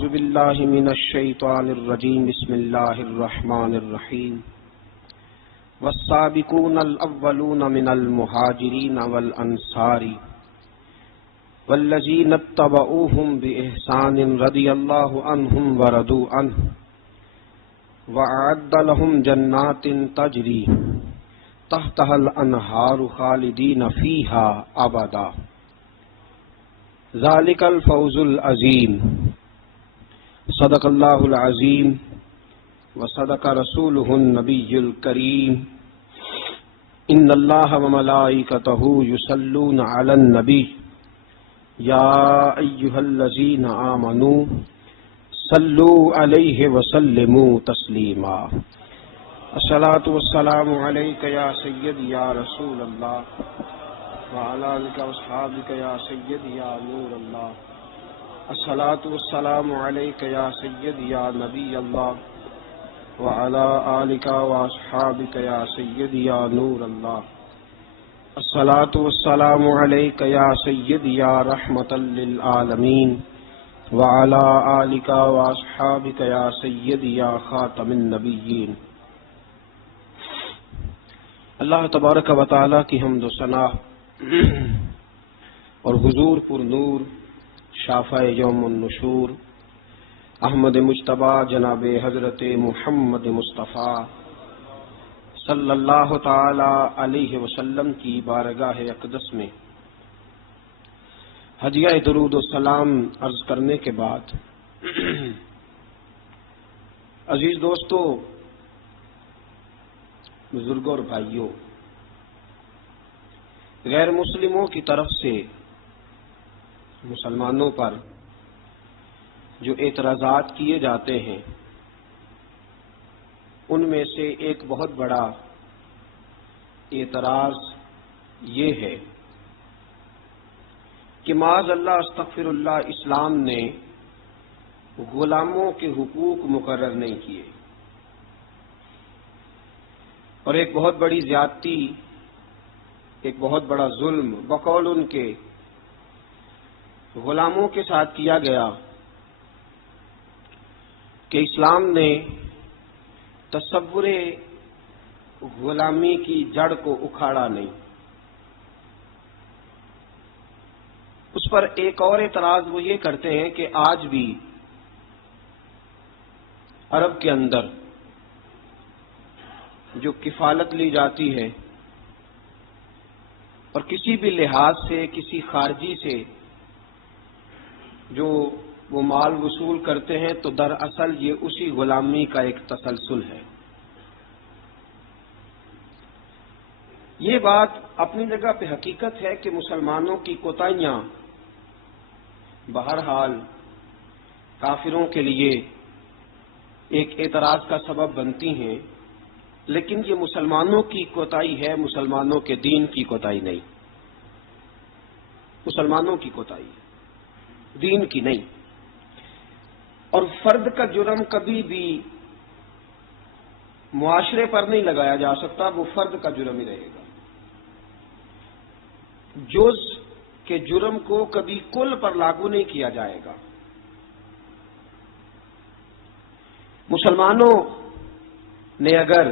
اعوذ باللہ من الشیطان الرجیم بسم اللہ الرحمن الرحیم والسابقون الاولون من المہاجرین والانصار والذین اتبعوہم بإحسان رضی اللہ عنہم ورضوا عنہ وأعد لهم جنات تجری تحتها الانہار خالدین فیہا ابدا ذالک الفوز العظیم صدق اللہ العظیم وصدق رسولہ النبی الکریم ان اللہ وملائکتہ یصلون علی النبی یا ایہا الذین آمنوا صلوا علیہ وسلموا تسلیما الصلاۃ والسلام علیک یا سیدی یا رسول اللہ وعلی آلک واصحابک یا سیدی یا نور اللہ الصلاۃ والسلام علیک یا سیدی یا نبی اللہ وعلی آلک واصحابک یا سیدی یا نور اللہ الصلاۃ والسلام علیک یا سیدی یا رحمۃ للعالمین وعلی آلک واصحابک یا سیدی یا خاتم النبیین۔ اللہ تبارک و تعالی کی حمد و ثنا اور حضور پر نور شافع یوم النشور احمد مجتبی جناب حضرت محمد مصطفیٰ صلی اللہ تعالی علیہ وسلم کی بارگاہ اقدس میں ہدیہ درود و سلام عرض کرنے کے بعد عزیز دوستو، بزرگوں اور بھائیوں، غیر مسلموں کی طرف سے مسلمانوں پر جو اعتراضات کیے جاتے ہیں ان میں سے ایک بہت بڑا اعتراض یہ ہے کہ معاذ اللہ استغفر اللہ اسلام نے غلاموں کے حقوق مقرر نہیں کیے، اور ایک بہت بڑی زیادتی، ایک بہت بڑا ظلم بقول ان کے غلاموں کے ساتھ کیا گیا کہ اسلام نے تصور غلامی کی جڑ کو اکھاڑا نہیں۔ اس پر ایک اور اعتراض وہ یہ کرتے ہیں کہ آج بھی عرب کے اندر جو کفالت لی جاتی ہے اور کسی بھی لحاظ سے کسی خارجی سے جو وہ مال وصول کرتے ہیں تو دراصل یہ اسی غلامی کا ایک تسلسل ہے۔ یہ بات اپنی جگہ پہ حقیقت ہے کہ مسلمانوں کی کوتاہیاں بہرحال کافروں کے لیے ایک اعتراض کا سبب بنتی ہیں، لیکن یہ مسلمانوں کی کوتاہی ہے، مسلمانوں کے دین کی کوتاہی نہیں، مسلمانوں کی کوتاہی ہے، دین کی نہیں۔ اور فرد کا جرم کبھی بھی معاشرے پر نہیں لگایا جا سکتا، وہ فرد کا جرم ہی رہے گا۔ جز کے جرم کو کبھی کل پر لاگو نہیں کیا جائے گا۔ مسلمانوں نے اگر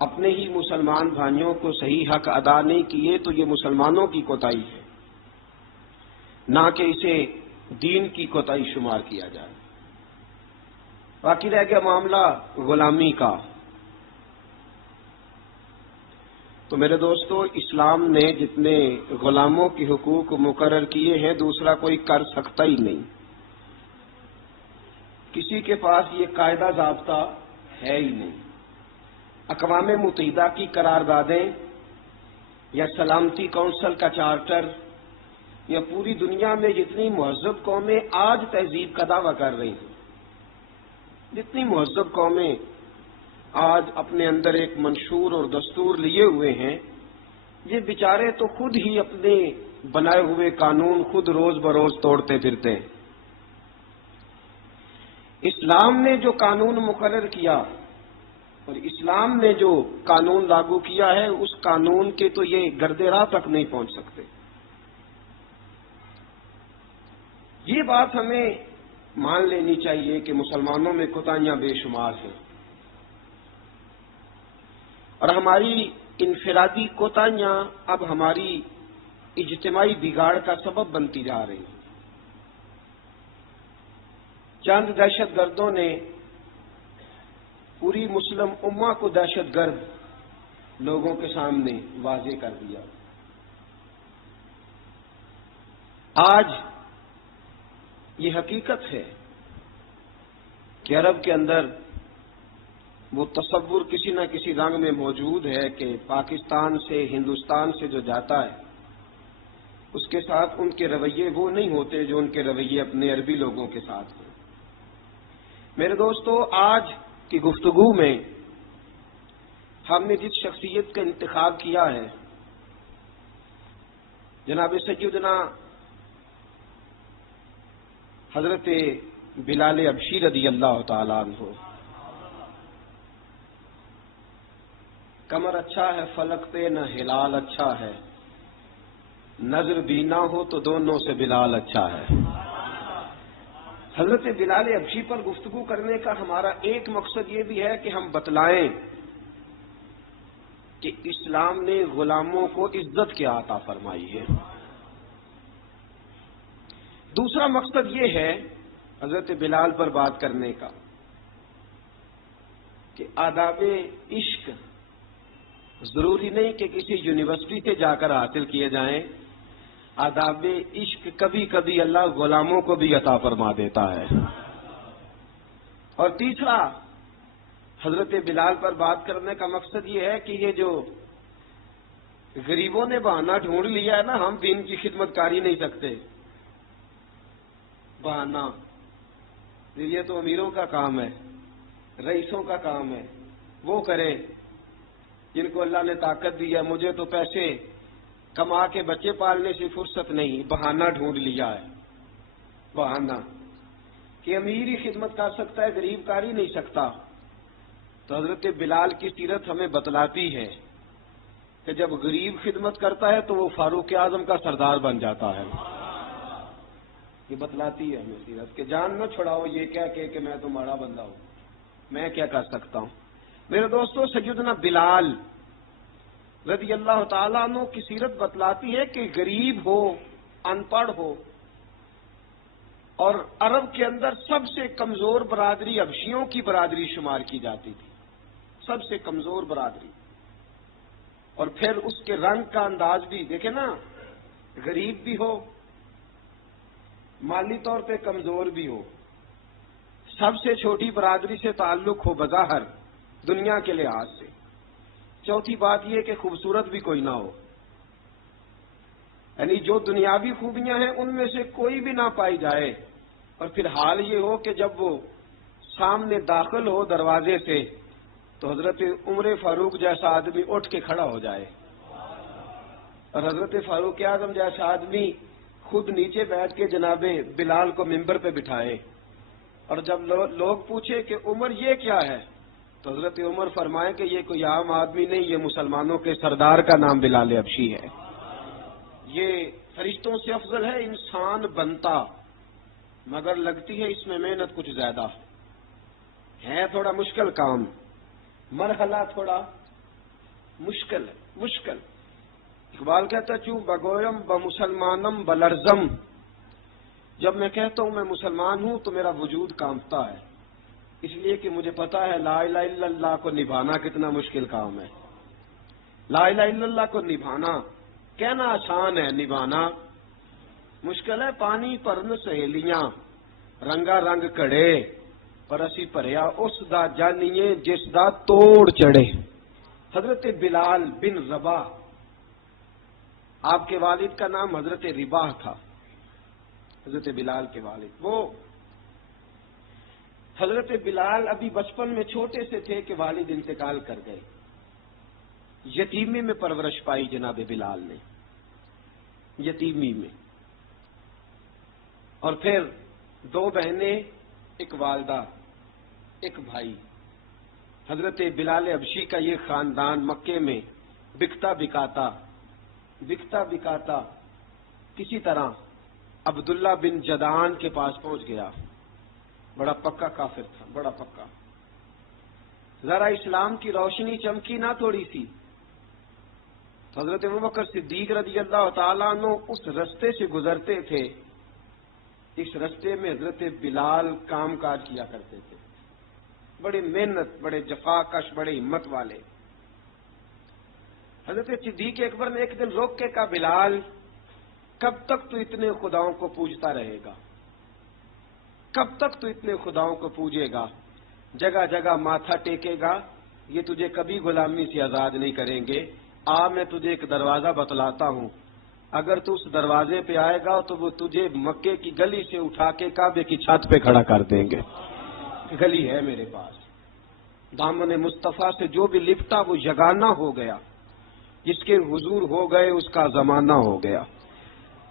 اپنے ہی مسلمان بھائیوں کو صحیح حق ادا نہیں کیے تو یہ مسلمانوں کی کوتاہی ہے، نہ کہ اسے دین کی کوتاہی شمار کیا جائے۔ باقی رہ گیا معاملہ غلامی کا، تو میرے دوستو، اسلام نے جتنے غلاموں کے حقوق مقرر کیے ہیں دوسرا کوئی کر سکتا ہی نہیں۔ کسی کے پاس یہ قاعدہ ضابطہ ہے ہی نہیں۔ اقوام متحدہ کی قراردادیں یا سلامتی کونسل کا چارٹر یا پوری دنیا میں جتنی مہذب قومیں آج تہذیب کا دعویٰ کر رہی ہیں، جتنی مہذب قومیں آج اپنے اندر ایک منشور اور دستور لیے ہوئے ہیں، یہ بیچارے تو خود ہی اپنے بنائے ہوئے قانون خود روز بروز توڑتے پھرتے ہیں۔ اسلام نے جو قانون مقرر کیا اور اسلام نے جو قانون لاگو کیا ہے، اس قانون کے تو یہ گرد راہ تک نہیں پہنچ سکتے۔ یہ بات ہمیں مان لینی چاہیے کہ مسلمانوں میں کوتاہیاں بے شمار ہیں، اور ہماری انفرادی کوتاہیاں اب ہماری اجتماعی بگاڑ کا سبب بنتی جا رہی ہیں۔ چند دہشت گردوں نے پوری مسلم امہ کو دہشت گرد لوگوں کے سامنے واضح کر دیا۔ آج یہ حقیقت ہے کہ عرب کے اندر وہ تصور کسی نہ کسی رنگ میں موجود ہے کہ پاکستان سے، ہندوستان سے جو جاتا ہے اس کے ساتھ ان کے رویے وہ نہیں ہوتے جو ان کے رویے اپنے عربی لوگوں کے ساتھ ہیں۔ میرے دوستو، آج کی گفتگو میں ہم نے جس شخصیت کا انتخاب کیا ہے، جناب سیدنا حضرت بلال حبشی رضی اللہ تعالیٰ عنہ۔ کمر اچھا ہے فلک پہ، نہ ہلال اچھا ہے، نظر بھی نہ ہو تو دونوں سے بلال اچھا ہے۔ حضرت بلال حبشی پر گفتگو کرنے کا ہمارا ایک مقصد یہ بھی ہے کہ ہم بتلائیں کہ اسلام نے غلاموں کو عزت کیا عطا فرمائی ہے۔ دوسرا مقصد یہ ہے حضرت بلال پر بات کرنے کا کہ آداب عشق ضروری نہیں کہ کسی یونیورسٹی سے جا کر حاصل کیے جائیں، آداب عشق کبھی کبھی اللہ غلاموں کو بھی عطا فرما دیتا ہے۔ اور تیسرا حضرت بلال پر بات کرنے کا مقصد یہ ہے کہ یہ جو غریبوں نے بہانہ ڈھونڈ لیا ہے نا، ہم بھی ان کی خدمت کر ہی نہیں سکتے۔ بہانہ یہ تو امیروں کا کام ہے، رئیسوں کا کام ہے، وہ کریں جن کو اللہ نے طاقت دی ہے۔ مجھے تو پیسے کما کے بچے پالنے سے فرصت نہیں، بہانہ ڈھونڈ لیا ہے۔ بہانہ کہ امیر ہی خدمت کر سکتا ہے، غریب کر ہی نہیں سکتا۔ تو حضرت بلال کی سیرت ہمیں بتلاتی ہے کہ جب غریب خدمت کرتا ہے تو وہ فاروق اعظم کا سردار بن جاتا ہے۔ یہ بتلاتی ہے ہمیں سیرت کہ جان نہ چھڑاؤ یہ کہہ کے کہ میں تو ماڑا بندہ ہوں، میں کیا کر سکتا ہوں۔ میرے دوستو، سیدنا بلال رضی اللہ تعالیٰ عنہ کی سیرت بتلاتی ہے کہ غریب ہو، ان پڑھ ہو، اور عرب کے اندر سب سے کمزور برادری حبشیوں کی برادری شمار کی جاتی تھی، سب سے کمزور برادری۔ اور پھر اس کے رنگ کا انداز بھی دیکھیں نا، غریب بھی ہو، مالی طور پہ کمزور بھی ہو، سب سے چھوٹی برادری سے تعلق ہو بظاہر دنیا کے لحاظ سے، چوتھی بات یہ کہ خوبصورت بھی کوئی نہ ہو، یعنی جو دنیاوی خوبیاں ہیں ان میں سے کوئی بھی نہ پائی جائے، اور پھر حال یہ ہو کہ جب وہ سامنے داخل ہو دروازے سے تو حضرت عمر فاروق جیسا آدمی اٹھ کے کھڑا ہو جائے، اور حضرت فاروق اعظم جیسا آدمی خود نیچے بیٹھ کے جناب بلال کو ممبر پہ بٹھائے، اور جب لوگ پوچھے کہ عمر یہ کیا ہے تو حضرت عمر فرمائے کہ یہ کوئی عام آدمی نہیں، یہ مسلمانوں کے سردار کا نام بلال حبشی ہے، یہ فرشتوں سے افضل ہے انسان بنتا، مگر لگتی ہے اس میں محنت کچھ زیادہ ہے، تھوڑا مشکل کام، مرحلہ تھوڑا مشکل ہے، مشکل۔ اقبال کہتا ہے چوں بگویم بمسلمانم بلرزم، جب میں کہتا ہوں میں مسلمان ہوں تو میرا وجود کانپتا ہے، اس لیے کہ مجھے پتا ہے لا الہ الا اللہ کو نبھانا کتنا مشکل کام ہے۔ لا الہ الا اللہ کو نبھانا کہنا آسان ہے، نبھانا مشکل ہے۔ پانی پرن سہیلیاں رنگا رنگ کڑے، پر اسی پریا اس دا جانیے جس دا توڑ چڑھے۔ حضرت بلال بن رباح، آپ کے والد کا نام حضرت رباح تھا، حضرت بلال کے والد۔ وہ حضرت بلال ابھی بچپن میں چھوٹے سے تھے کہ والد انتقال کر گئے، یتیمی میں پرورش پائی جناب بلال نے، یتیمی میں، اور پھر دو بہنیں، ایک والدہ، ایک بھائی۔ حضرت بلال حبشی کا یہ خاندان مکے میں بکتا بکاتا کسی طرح عبداللہ بن جدعان کے پاس پہنچ گیا، بڑا پکا کافر تھا، بڑا پکا. ذرا اسلام کی روشنی چمکی نہ تھوڑی سی، حضرت ابوبکر صدیق رضی اللہ تعالیٰ عنہ اس رستے سے گزرتے تھے. اس رستے میں حضرت بلال کام کاج کیا کرتے تھے، بڑے محنت، بڑے جفاکش، بڑے ہمت والے. حضرت صدیق اکبر نے ایک دن روک کے کہا، بلال کب تک تو اتنے خداؤں کو پوجتا رہے گا؟ کب تک تو اتنے خداؤں کو پوجے گا، جگہ جگہ ماتھا ٹیکے گا؟ یہ تجھے کبھی غلامی سے آزاد نہیں کریں گے. میں تجھے ایک دروازہ بتلاتا ہوں، اگر تو اس دروازے پہ آئے گا تو وہ تجھے مکے کی گلی سے اٹھا کے کعبے کی چھت پہ کھڑا کر دیں گے. گلی ہے میرے پاس، دامن مصطفیٰ سے جو بھی لپٹا وہ یگانہ ہو گیا، جس کے حضور ہو گئے اس کا زمانہ ہو گیا.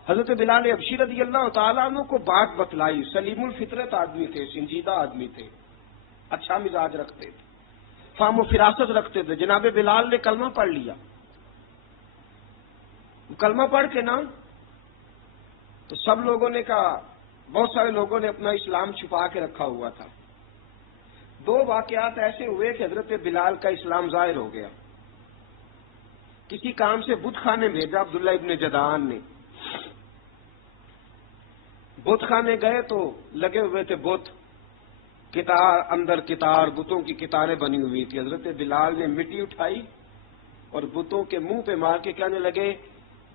حضرت بلال حبشی رضی اللہ تعالیٰ عنہ کو بات بتلائی. سلیم الفطرت آدمی تھے، سنجیدہ آدمی تھے، اچھا مزاج رکھتے تھے، فہم و فراست رکھتے تھے. جناب بلال نے کلمہ پڑھ لیا. کلمہ پڑھ کے نا تو سب لوگوں نے کہا، بہت سارے لوگوں نے اپنا اسلام چھپا کے رکھا ہوا تھا. دو واقعات ایسے ہوئے کہ حضرت بلال کا اسلام ظاہر ہو گیا. کسی کام سے بت خانے بھیجا عبداللہ ابن جدعان نے. بت خانے گئے تو لگے ہوئے تھے بت، کتار اندر کتار، بتوں کی کتاریں بنی ہوئی تھی. حضرت بلال نے مٹی اٹھائی اور بتوں کے منہ پہ مار کے کہنے لگے،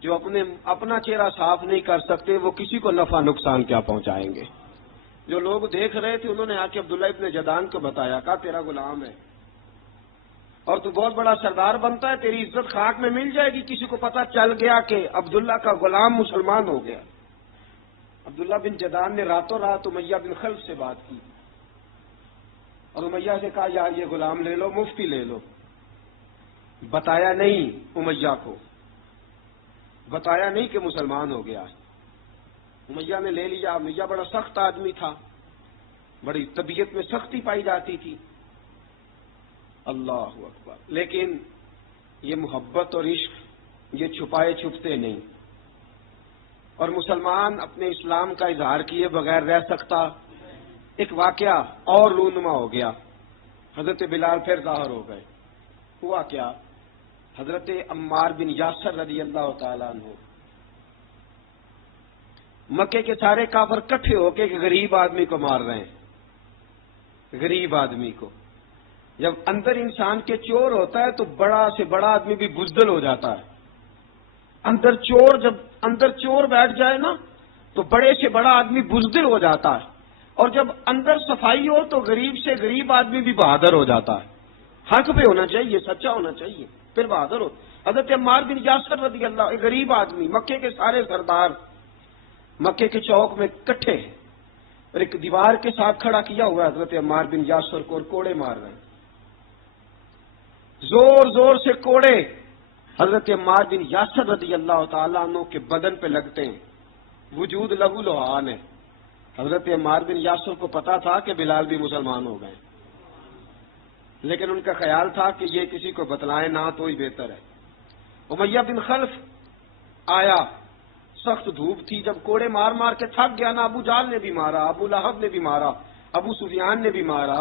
جو اپنا چہرہ صاف نہیں کر سکتے وہ کسی کو نفع نقصان کیا پہنچائیں گے. جو لوگ دیکھ رہے تھے انہوں نے آ کے عبداللہ ابن جدعان کو بتایا، کہا تیرا غلام ہے اور تو بہت بڑا سردار بنتا ہے، تیری عزت خاک میں مل جائے گی. کسی کو پتہ چل گیا کہ عبداللہ کا غلام مسلمان ہو گیا. عبداللہ بن جدعان نے راتوں رات امیہ بن خلف سے بات کی اور امیہ سے کہا، یار یہ غلام لے لو، مفتی لے لو. بتایا نہیں امیہ کو، بتایا نہیں کہ مسلمان ہو گیا. امیہ نے لے لیا. امیہ بڑا سخت آدمی تھا، بڑی طبیعت میں سختی پائی جاتی تھی. اللہ اکبر. لیکن یہ محبت اور عشق یہ چھپائے چھپتے نہیں، اور مسلمان اپنے اسلام کا اظہار کیے بغیر رہ سکتا. ایک واقعہ اور رونما ہو گیا. حضرت بلال پھر ظاہر ہو گئے. ہوا کیا؟ حضرت عمار بن یاسر رضی اللہ تعالیٰ عنہ، مکے کے سارے کافر اکٹھے ہو کے ایک غریب آدمی کو مار رہے ہیں. غریب آدمی کو جب اندر انسان کے چور ہوتا ہے تو بڑا سے بڑا آدمی بھی بزدل ہو جاتا ہے. جب اندر چور بیٹھ جائے نا تو بڑے سے بڑا آدمی بزدل ہو جاتا ہے، اور جب اندر صفائی ہو تو غریب سے غریب آدمی بھی بہادر ہو جاتا ہے. حق پہ ہونا چاہیے، سچا ہونا چاہیے، پھر بہادر ہو. حضرت عمار بن یاسر رضی اللہ، ایک غریب آدمی، مکے کے سارے سردار مکے کے چوک میں اکٹھے ہیں اور ایک دیوار کے ساتھ کھڑا کیا ہوا ہے حضرت عمار بن یاسر کو، اور کوڑے مار رہے ہیں. زور زور سے کوڑے حضرت عمار بن یاسر رضی اللہ تعالیٰ عنہ کے بدن پہ لگتے ہیں. وجود لہو لہان ہے. حضرت عمار بن یاسر کو پتا تھا کہ بلال بھی مسلمان ہو گئے، لیکن ان کا خیال تھا کہ یہ کسی کو بتلائیں نہ تو ہی بہتر ہے. امیہ بن خلف آیا، سخت دھوپ تھی. جب کوڑے مار مار کے تھک گیا نا، ابو جال نے بھی مارا، ابو لہب نے بھی مارا، ابو سفیان نے بھی مارا،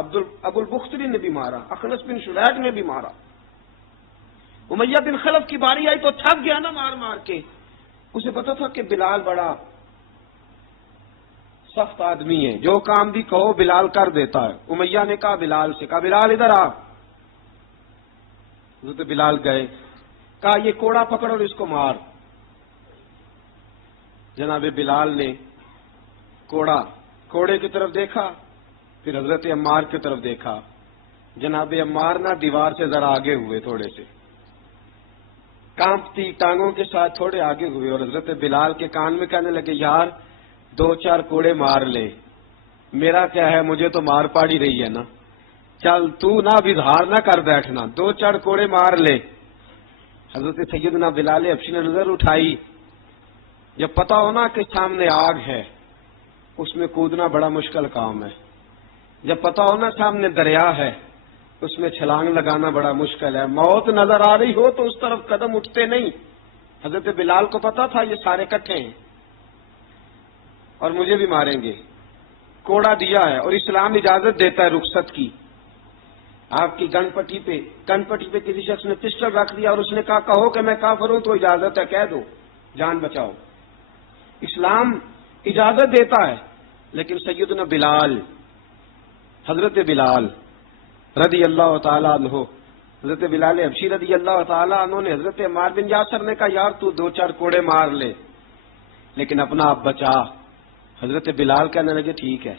ابو البختری نے بھی مارا، اخنس بن شلیک نے بھی مارا. امیہ بن خلف کی باری آئی تو تھک گیا نا مار مار کے. اسے پتا تھا کہ بلال بڑا سخت آدمی ہے، جو کام بھی کہو بلال کر دیتا ہے. امیہ نے کہا بلال سے، کہا بلال ادھر آ. حضرت بلال گئے، کہا یہ کوڑا پکڑ اور اس کو مار. جناب بلال نے کوڑے کی طرف دیکھا، پھر حضرت عمار کی طرف دیکھا. جناب عمار نہ دیوار سے ذرا آگے ہوئے، تھوڑے سے کانپتی ٹانگوں کے ساتھ تھوڑے آگے ہوئے، اور حضرت بلال کے کان میں کہنے لگے، یار 2-4 کوڑے مار لے، میرا کیا ہے، مجھے تو مار پاڑی رہی ہے نا، چل تو نہ اب اظہار نہ کر بیٹھنا، 2-4 کوڑے مار لے. حضرت سیدنا بلال حبشی نے نظر اٹھائی. جب پتا ہونا کہ سامنے آگ ہے اس میں کودنا بڑا مشکل کام ہے. جب پتا ہونا سامنے دریا ہے اس میں چھلانگ لگانا بڑا مشکل ہے. موت نظر آ رہی ہو تو اس طرف قدم اٹھتے نہیں. حضرت بلال کو پتا تھا یہ سارے کٹھے ہیں اور مجھے بھی ماریں گے. کوڑا دیا ہے اور اسلام اجازت دیتا ہے رخصت کی. آپ کی گن پٹی پہ کسی شخص نے پسٹل رکھ دیا اور اس نے کہا کہو کہ میں کافر ہوں تو اجازت ہے، کہہ دو، جان بچاؤ. اسلام اجازت دیتا ہے. لیکن سیدنا بلال، حضرت بلال رضی اللہ تعالیٰ عنہ، حضرت بلال حبشی رضی اللہ تعالیٰ عنہ نے حضرت عمار بن یاسر نے کہا یار تو 2-4 کوڑے مار لے لیکن اپنا آپ بچا. حضرت بلال کہنے لگے ٹھیک ہے.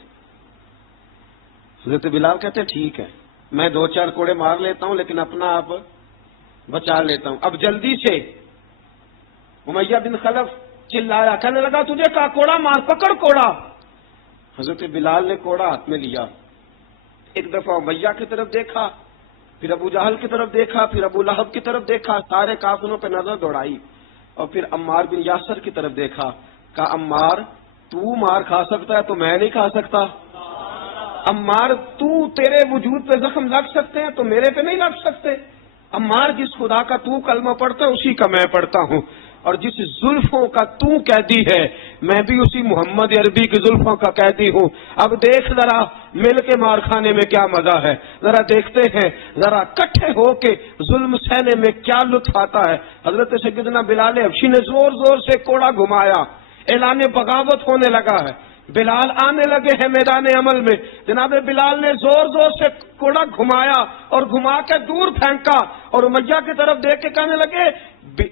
حضرت بلال کہتے ٹھیک ہے، میں 2-4 کوڑے مار لیتا ہوں لیکن اپنا آپ بچا لیتا ہوں. اب جلدی سے امیہ بن خلف چلایا، کہنے لگا تجھے کہا کوڑا مار، پکڑ کوڑا. حضرت بلال نے کوڑا ہاتھ میں لیا، ایک دفعہ امیہ کی طرف دیکھا، پھر ابو جہل کی طرف دیکھا، پھر ابو لہب کی طرف دیکھا، سارے کافروں پہ نظر دوڑائی اور پھر عمار بن یاسر کی طرف دیکھا. کہا عمار تو مار کھا سکتا ہے تو میں نہیں کھا سکتا. عمار تیرے وجود پہ زخم لگ سکتے ہیں تو میرے پہ نہیں لگ سکتے. عمار جس خدا کا تو کلمہ پڑھتا ہے اسی کا میں پڑھتا ہوں، اور جس زلفوں کا تو قیدی ہے میں بھی اسی محمد عربی کی زلفوں کا قیدی ہوں. اب دیکھ ذرا مل کے مار کھانے میں کیا مزہ ہے، ذرا دیکھتے ہیں ذرا اکٹھے ہو کے ظلم سہنے میں کیا لطف آتا ہے. حضرت سیدنا بلال حبشی نے زور زور سے کوڑا گھمایا، اعلان بغاوت ہونے لگا ہے. بلال آنے لگے ہیں میدان عمل میں. جناب بلال نے زور زور سے کوڑا گھمایا اور گھما کے دور پھینکا اور امیہ کی طرف دیکھ کے کہنے لگے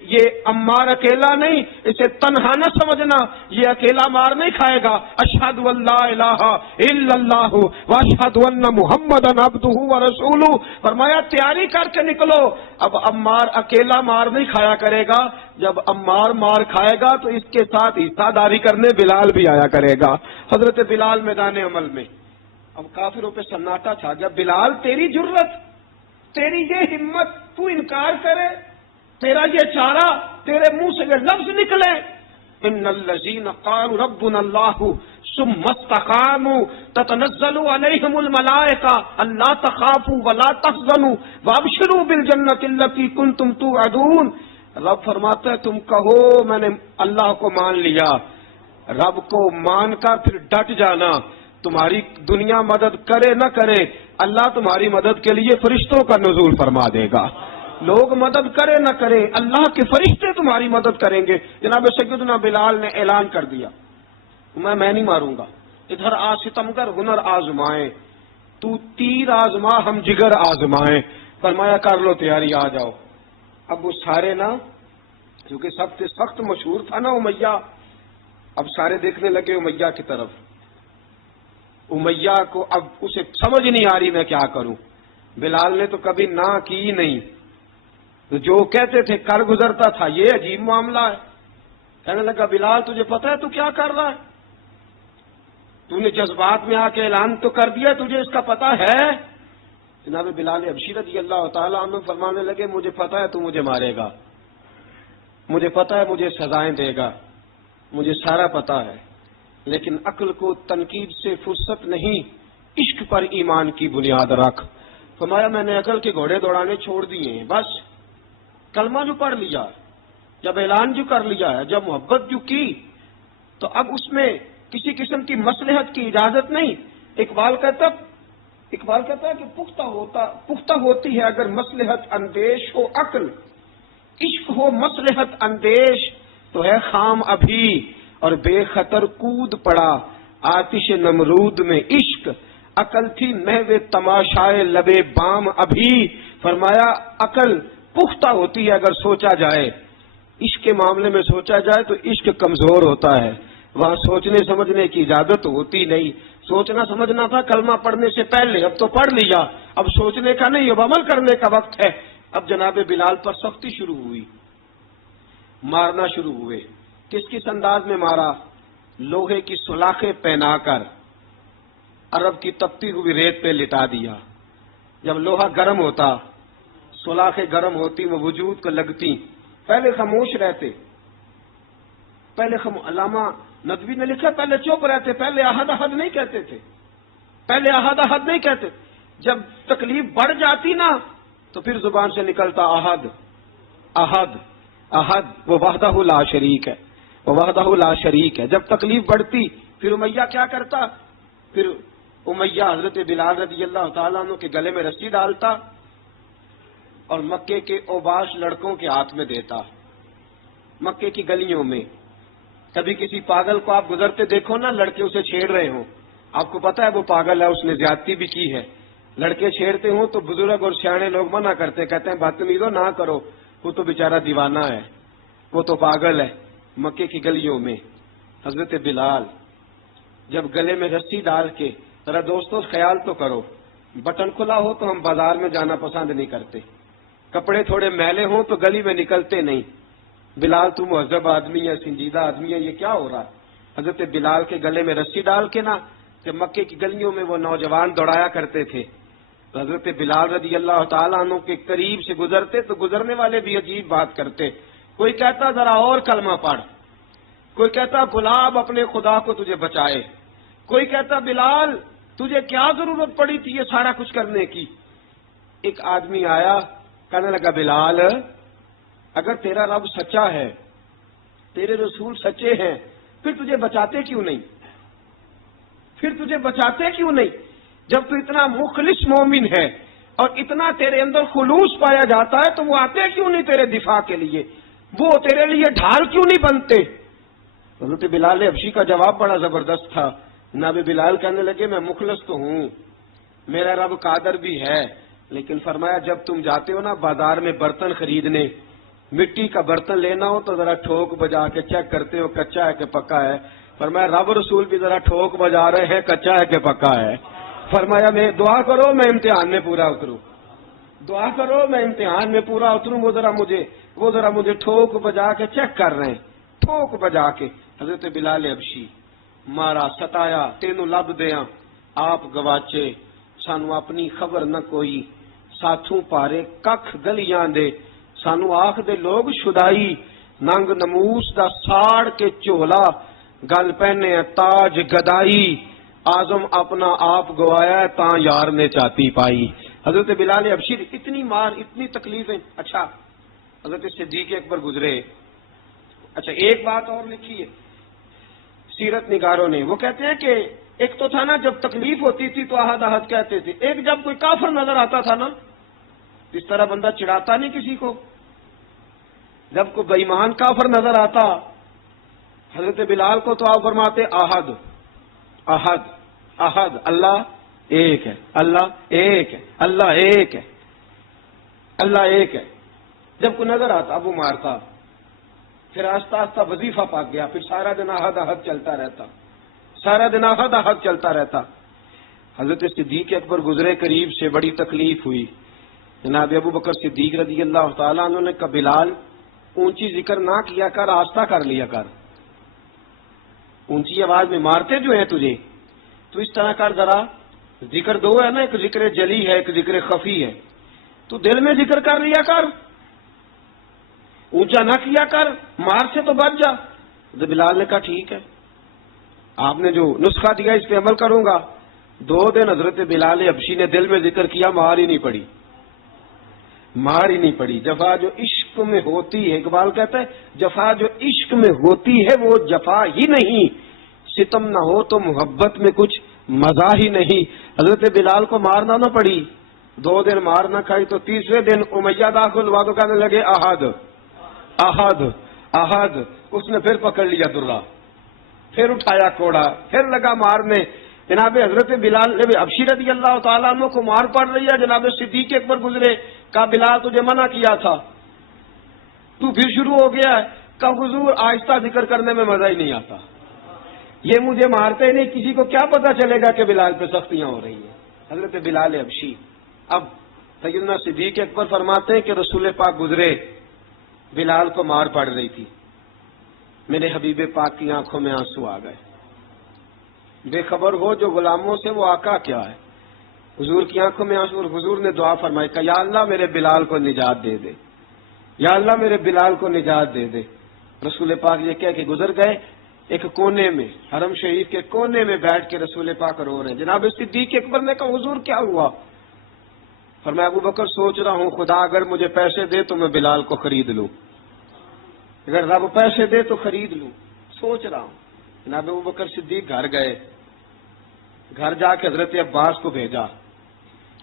یہ عمار اکیلا نہیں، اسے تنہا نہ سمجھنا، یہ اکیلا مار نہیں کھائے گا. اشہد ان لا الہ الا اللہ واشہد ان محمدن عبدہ ورسولہ. فرمایا تیاری کر کے نکلو، اب عمار اکیلا مار نہیں کھایا کرے گا، جب عمار مار کھائے گا تو اس کے ساتھ حصہ داری کرنے بلال بھی آیا کرے گا. حضرت بلال میدان عمل میں. اب کافروں پہ سناٹا تھا. جب بلال تیری جرت، تیری یہ ہمت، تو انکار کرے، تیرا یہ چارہ، تیرے منہ سے یہ لفظ نکلے ان الذین قالوا ربنا اللہ ثم استقاموا تتنزل علیہم الملائکہ الا تخافوا ولا تحزنوا وابشروا بالجنۃ التی کنتم توعدون. رب فرماتا ہے تم کہو میں نے اللہ کو مان لیا، رب کو مان کر پھر ڈٹ جانا. تمہاری دنیا مدد کرے نہ کرے، اللہ تمہاری مدد کے لیے فرشتوں کا نزول فرما دے گا. لوگ مدد کرے نہ کرے، اللہ کے فرشتے تمہاری مدد کریں گے. جناب سیدنا بلال نے اعلان کر دیا میں نہیں ماروں گا. ادھر آ ستمگر ہنر آزمائیں، تو تیر آزما ہم جگر آزمائیں. فرمایا کر لو تیاری، آ جاؤ. اب وہ سارے نا، کیونکہ سب سے سخت مشہور تھا نا امیہ، اب سارے دیکھنے لگے امیہ کی طرف. امیہ کو اب اسے سمجھ نہیں آ رہی میں کیا کروں. بلال نے تو کبھی نہ کی نہیں، تو جو کہتے تھے کر گزرتا تھا. یہ عجیب معاملہ ہے. کہنے لگا بلال تجھے پتا ہے تو کیا کر رہا ہے؟ تو نے جذبات میں آ کے اعلان تو کر دیا، تجھے اس کا پتا ہے؟ جناب بلال حبشی رضی اللہ تعالیٰ عنہ فرمانے لگے مجھے پتا ہے تو مجھے مارے گا، مجھے پتا ہے مجھے سزائیں دے گا، مجھے سارا پتا ہے، لیکن عقل کو تنقید سے فرصت نہیں، عشق پر ایمان کی بنیاد رکھ. فرمایا میں نے عقل کے گھوڑے دوڑانے چھوڑ دیے ہیں، بس کلمہ جو پڑھ لیا، جب اعلان جو کر لیا ہے، جب محبت جو کی، تو اب اس میں کسی قسم کی مصلحت کی اجازت نہیں. اقبال کہتا ہے کہ پختہ ہوتی ہے اگر مصلحت اندیش ہو عقل، عشق ہو مصلحت اندیش تو ہے خام ابھی، اور بے خطر کود پڑا آتش نمرود میں عشق. عقل تھی محو تماشائے لبے بام ابھی. فرمایا عقل پختہ ہوتی ہے اگر سوچا جائے، عشق کے معاملے میں سوچا جائے تو عشق کمزور ہوتا ہے، وہاں سوچنے سمجھنے کی اجازت ہوتی نہیں. سوچنا سمجھنا تھا کلمہ پڑھنے سے پہلے، اب تو پڑھ لیا، اب سوچنے کا نہیں، اب عمل کرنے کا وقت ہے. اب جناب بلال پر سختی شروع ہوئی، مارنا شروع ہوئے. کس انداز میں مارا؟ لوہے کی سلاخیں پہنا کر عرب کی تپتی ہوئی ریت پہ لٹا دیا. جب لوہا گرم ہوتا، سلاخیں گرم ہوتی، وہ وجود کو لگتی، پہلے خاموش رہتے، علامہ ندوی نے لکھا پہلے چپ رہتے، پہلے احد احد نہیں کہتے تھے، پہلے احد احد نہیں کہتے. جب تکلیف بڑھ جاتی نا تو پھر زبان سے نکلتا احد احد احد. وہ وحدہ لا شریک ہے، وہ وحدہ لا شریک ہے. جب تکلیف بڑھتی پھر امیہ کیا کرتا؟ پھر امیہ حضرت بلال رضی اللہ تعالیٰ عنہ کے گلے میں رسی ڈالتا اور مکے کے اوباش لڑکوں کے ہاتھ میں دیتا. مکے کی گلیوں میں کبھی کسی پاگل کو آپ گزرتے دیکھو نا، لڑکے اسے چھیڑ رہے ہوں، آپ کو پتا ہے وہ پاگل ہے، اس نے زیادتی بھی کی ہے. لڑکے چھیڑتے ہوں تو بزرگ اور سیانے لوگ منع کرتے، کہتے ہیں بدتمیزوں نہ کرو، وہ تو بیچارہ دیوانہ ہے، وہ تو پاگل ہے. مکے کی گلیوں میں حضرت بلال جب گلے میں رسی ڈال کے، ذرا دوستوں خیال تو کرو، بٹن کھلا ہو تو ہم بازار میں جانا پسند نہیں کرتے، کپڑے تھوڑے میلے ہوں تو گلی میں نکلتے نہیں. بلال تو مہذب آدمی ہے، سنجیدہ آدمی ہے، یہ کیا ہو رہا؟ حضرت بلال کے گلے میں رسی ڈال کے نا، جب مکے کی گلیوں میں وہ نوجوان دوڑایا کرتے تھے تو حضرت بلال رضی اللہ تعالیٰ عنہ کے قریب سے گزرتے تو گزرنے والے بھی عجیب بات کرتے. کوئی کہتا ذرا اور کلمہ پڑھ، کوئی کہتا گلاب اپنے خدا کو تجھے بچائے، کوئی کہتا بلال تجھے کیا ضرورت پڑی تھی یہ سارا کچھ کرنے کی. ایک آدمی آیا، کہنے لگا بلال اگر تیرا رب سچا ہے، تیرے رسول سچے ہیں، پھر تجھے بچاتے کیوں نہیں؟ پھر تجھے بچاتے کیوں نہیں؟ جب تو اتنا مخلص مومن ہے اور اتنا تیرے اندر خلوص پایا جاتا ہے تو وہ آتے کیوں نہیں تیرے دفاع کے لیے؟ وہ تیرے لیے ڈھال کیوں نہیں بنتے؟ حضرت بلال حبشی کا جواب بڑا زبردست تھا. جناب بلال کہنے لگے میں مخلص تو ہوں، میرا رب قادر بھی ہے، لیکن فرمایا جب تم جاتے ہو نا بازار میں برتن خریدنے، مٹی کا برتن لینا ہو تو ذرا ٹھوک بجا کے چیک کرتے ہو کچا ہے کہ پکا ہے. فرمایا رب رسول بھی ذرا ٹھوک بجا رہے ہیں کچا ہے کہ پکا ہے. فرمایا میں دعا کرو میں امتحان میں پورا اتروں، دعا کرو میں امتحان میں پورا اتروں. وہ ذرا مجھے ٹھوک بجا کے چیک کر رہے ہیں، ٹھوک بجا کے. حضرت بلال حبشی مارا ستایا تینوں لب دیاں آپ گواچے، سانو اپنی خبر نہ کوئی، ساتھوں پارے ککھ گلیاں دے، سانو آخ دے لوگ شدائی، ننگ نموس دا ساڑ کے چولا، گل پہنے تاج گدائی، آزم اپنا آپ گوایا تاں یار نے چاتی پائی. حضرت بلال حبشی اتنی مار اتنی تکلیفیں. اچھا حضرت صدیق اکبر گزرے. اچھا ایک بات اور لکھی ہے سیرت نگاروں نے، وہ کہتے ہیں کہ ایک تو تھا نا جب تکلیف ہوتی تھی تو احد احد کہتے تھے، ایک جب کوئی کافر نظر آتا تھا نا، اس طرح بندہ چڑھاتا نہیں کسی کو، جب کوئی بے ایمان کافر نظر آتا حضرت بلال کو تو آپ فرماتے احد احد احد، اللہ ایک ہے، اللہ ایک ہے، اللہ ایک ہے، اللہ ایک ہے. جب کوئی نظر آتا اب وہ مارتا، پھر آہستہ آہستہ وظیفہ پاک گیا، پھر سارا دن احد احد چلتا رہتا، سارا دن احد احد چلتا رہتا. حضرت صدیق اکبر گزرے قریب سے، بڑی تکلیف ہوئی. جناب ابو بکر صدیق رضی اللہ تعالیٰ عنہ نے کہا بلال اونچی ذکر نہ کیا کر، آہستہ کر لیا کر، اونچی آواز میں مارتے جو ہیں تجھے تو اس طرح کر، ذرا ذکر دو ہے نا، ایک ذکر جلی ہے ایک ذکر خفی ہے، تو دل میں ذکر کر لیا کر، اونچا نہ کیا کر، مار سے تو بچ جا. تو بلال نے کہا ٹھیک ہے، آپ نے جو نسخہ دیا اس پہ عمل کروں گا. 2 دن حضرت بلال حبشی نے دل میں ذکر کیا، مار ہی نہیں پڑی، مار ہی نہیں پڑی. جفا جو عشق میں ہوتی ہے، اقبال کہتا ہے جفا جو عشق میں ہوتی ہے وہ جفا ہی نہیں، ستم نہ ہو تو محبت میں کچھ مزہ ہی نہیں. حضرت بلال کو مارنا نہ پڑی، 2 دن مار نہ کھائی تو تیسرے دن امیہ داخل ہوا تو کہنے لگے احد احد احد. اس نے پھر پکڑ لیا درہ، پھر اٹھایا کوڑا، پھر لگا مارنے. جناب حضرت بلال حبشی رضی اللہ تعالیٰ عنہ کو مار پڑ رہی ہے. جناب صدیق اکبر گزرے، کہا بلال تجھے منع کیا تھا، تو پھر شروع ہو گیا ہے. کہا حضور آہستہ ذکر کرنے میں مزہ ہی نہیں آتا، یہ مجھے مارتے نہیں، کسی کو کیا پتا چلے گا کہ بلال پہ سختیاں ہو رہی ہیں. حضرت بلال حبشی. اب سیدنا صدیق اکبر فرماتے ہیں کہ رسول پاک گزرے، بلال کو مار پڑ رہی تھی، میرے حبیب پاک کی آنکھوں میں آنسو آ گئے. بے خبر ہو جو غلاموں سے وہ آقا کیا ہے. حضور کی آنکھوں میں آنسو، اور حضور نے دعا فرمائی کہ یا اللہ میرے بلال کو نجات دے دے، یا اللہ میرے بلال کو نجات دے دے. رسول پاک یہ کہہ کے گزر گئے. ایک کونے میں حرم شریف کے کونے میں بیٹھ کے رسول پاک رو رہے ہیں. جناب صدیق اکبر نے کہا حضور کیا ہوا؟ فرمایا ابو بکر سوچ رہا ہوں خدا اگر مجھے پیسے دے تو میں بلال کو خرید لوں، اگر رب پیسے دے تو خرید لوں، سوچ رہا ہوں. جناب ابو بکر صدیق گھر گئے، گھر جا کے حضرت عباس کو بھیجا،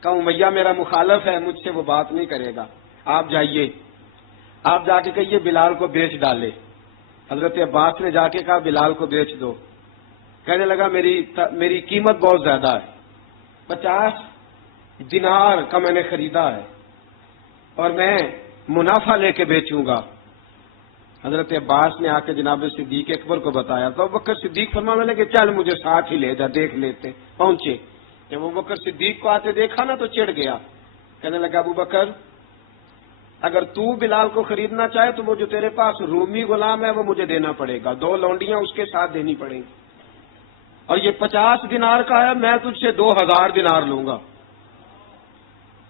کہا امیہ میرا مخالف ہے، مجھ سے وہ بات نہیں کرے گا، آپ جائیے، آپ جا کے کہیے بلال کو بیچ ڈالے۔ حضرت عباس نے جا کے کہا بلال کو بیچ دو۔ کہنے لگا میری قیمت بہت زیادہ ہے، 50 دینار کا میں نے خریدا ہے اور میں منافع لے کے بیچوں گا۔ حضرت عباس نے آ کے جناب صدیق اکبر کو بتایا تو ابوبکر صدیق فرمانے لگے چل مجھے ساتھ ہی لے جا، دیکھ لیتے۔ پہنچے، جب ابوبکر صدیق کو آتے دیکھا نا تو چڑ گیا، کہنے لگا ابوبکر اگر تو بلال کو خریدنا چاہے تو وہ جو تیرے پاس رومی غلام ہے وہ مجھے دینا پڑے گا، 2 لونڈیاں اس کے ساتھ دینی پڑیں گی، اور یہ 50 دینار کا ہے، میں تجھ سے 2000 دینار لوں گا،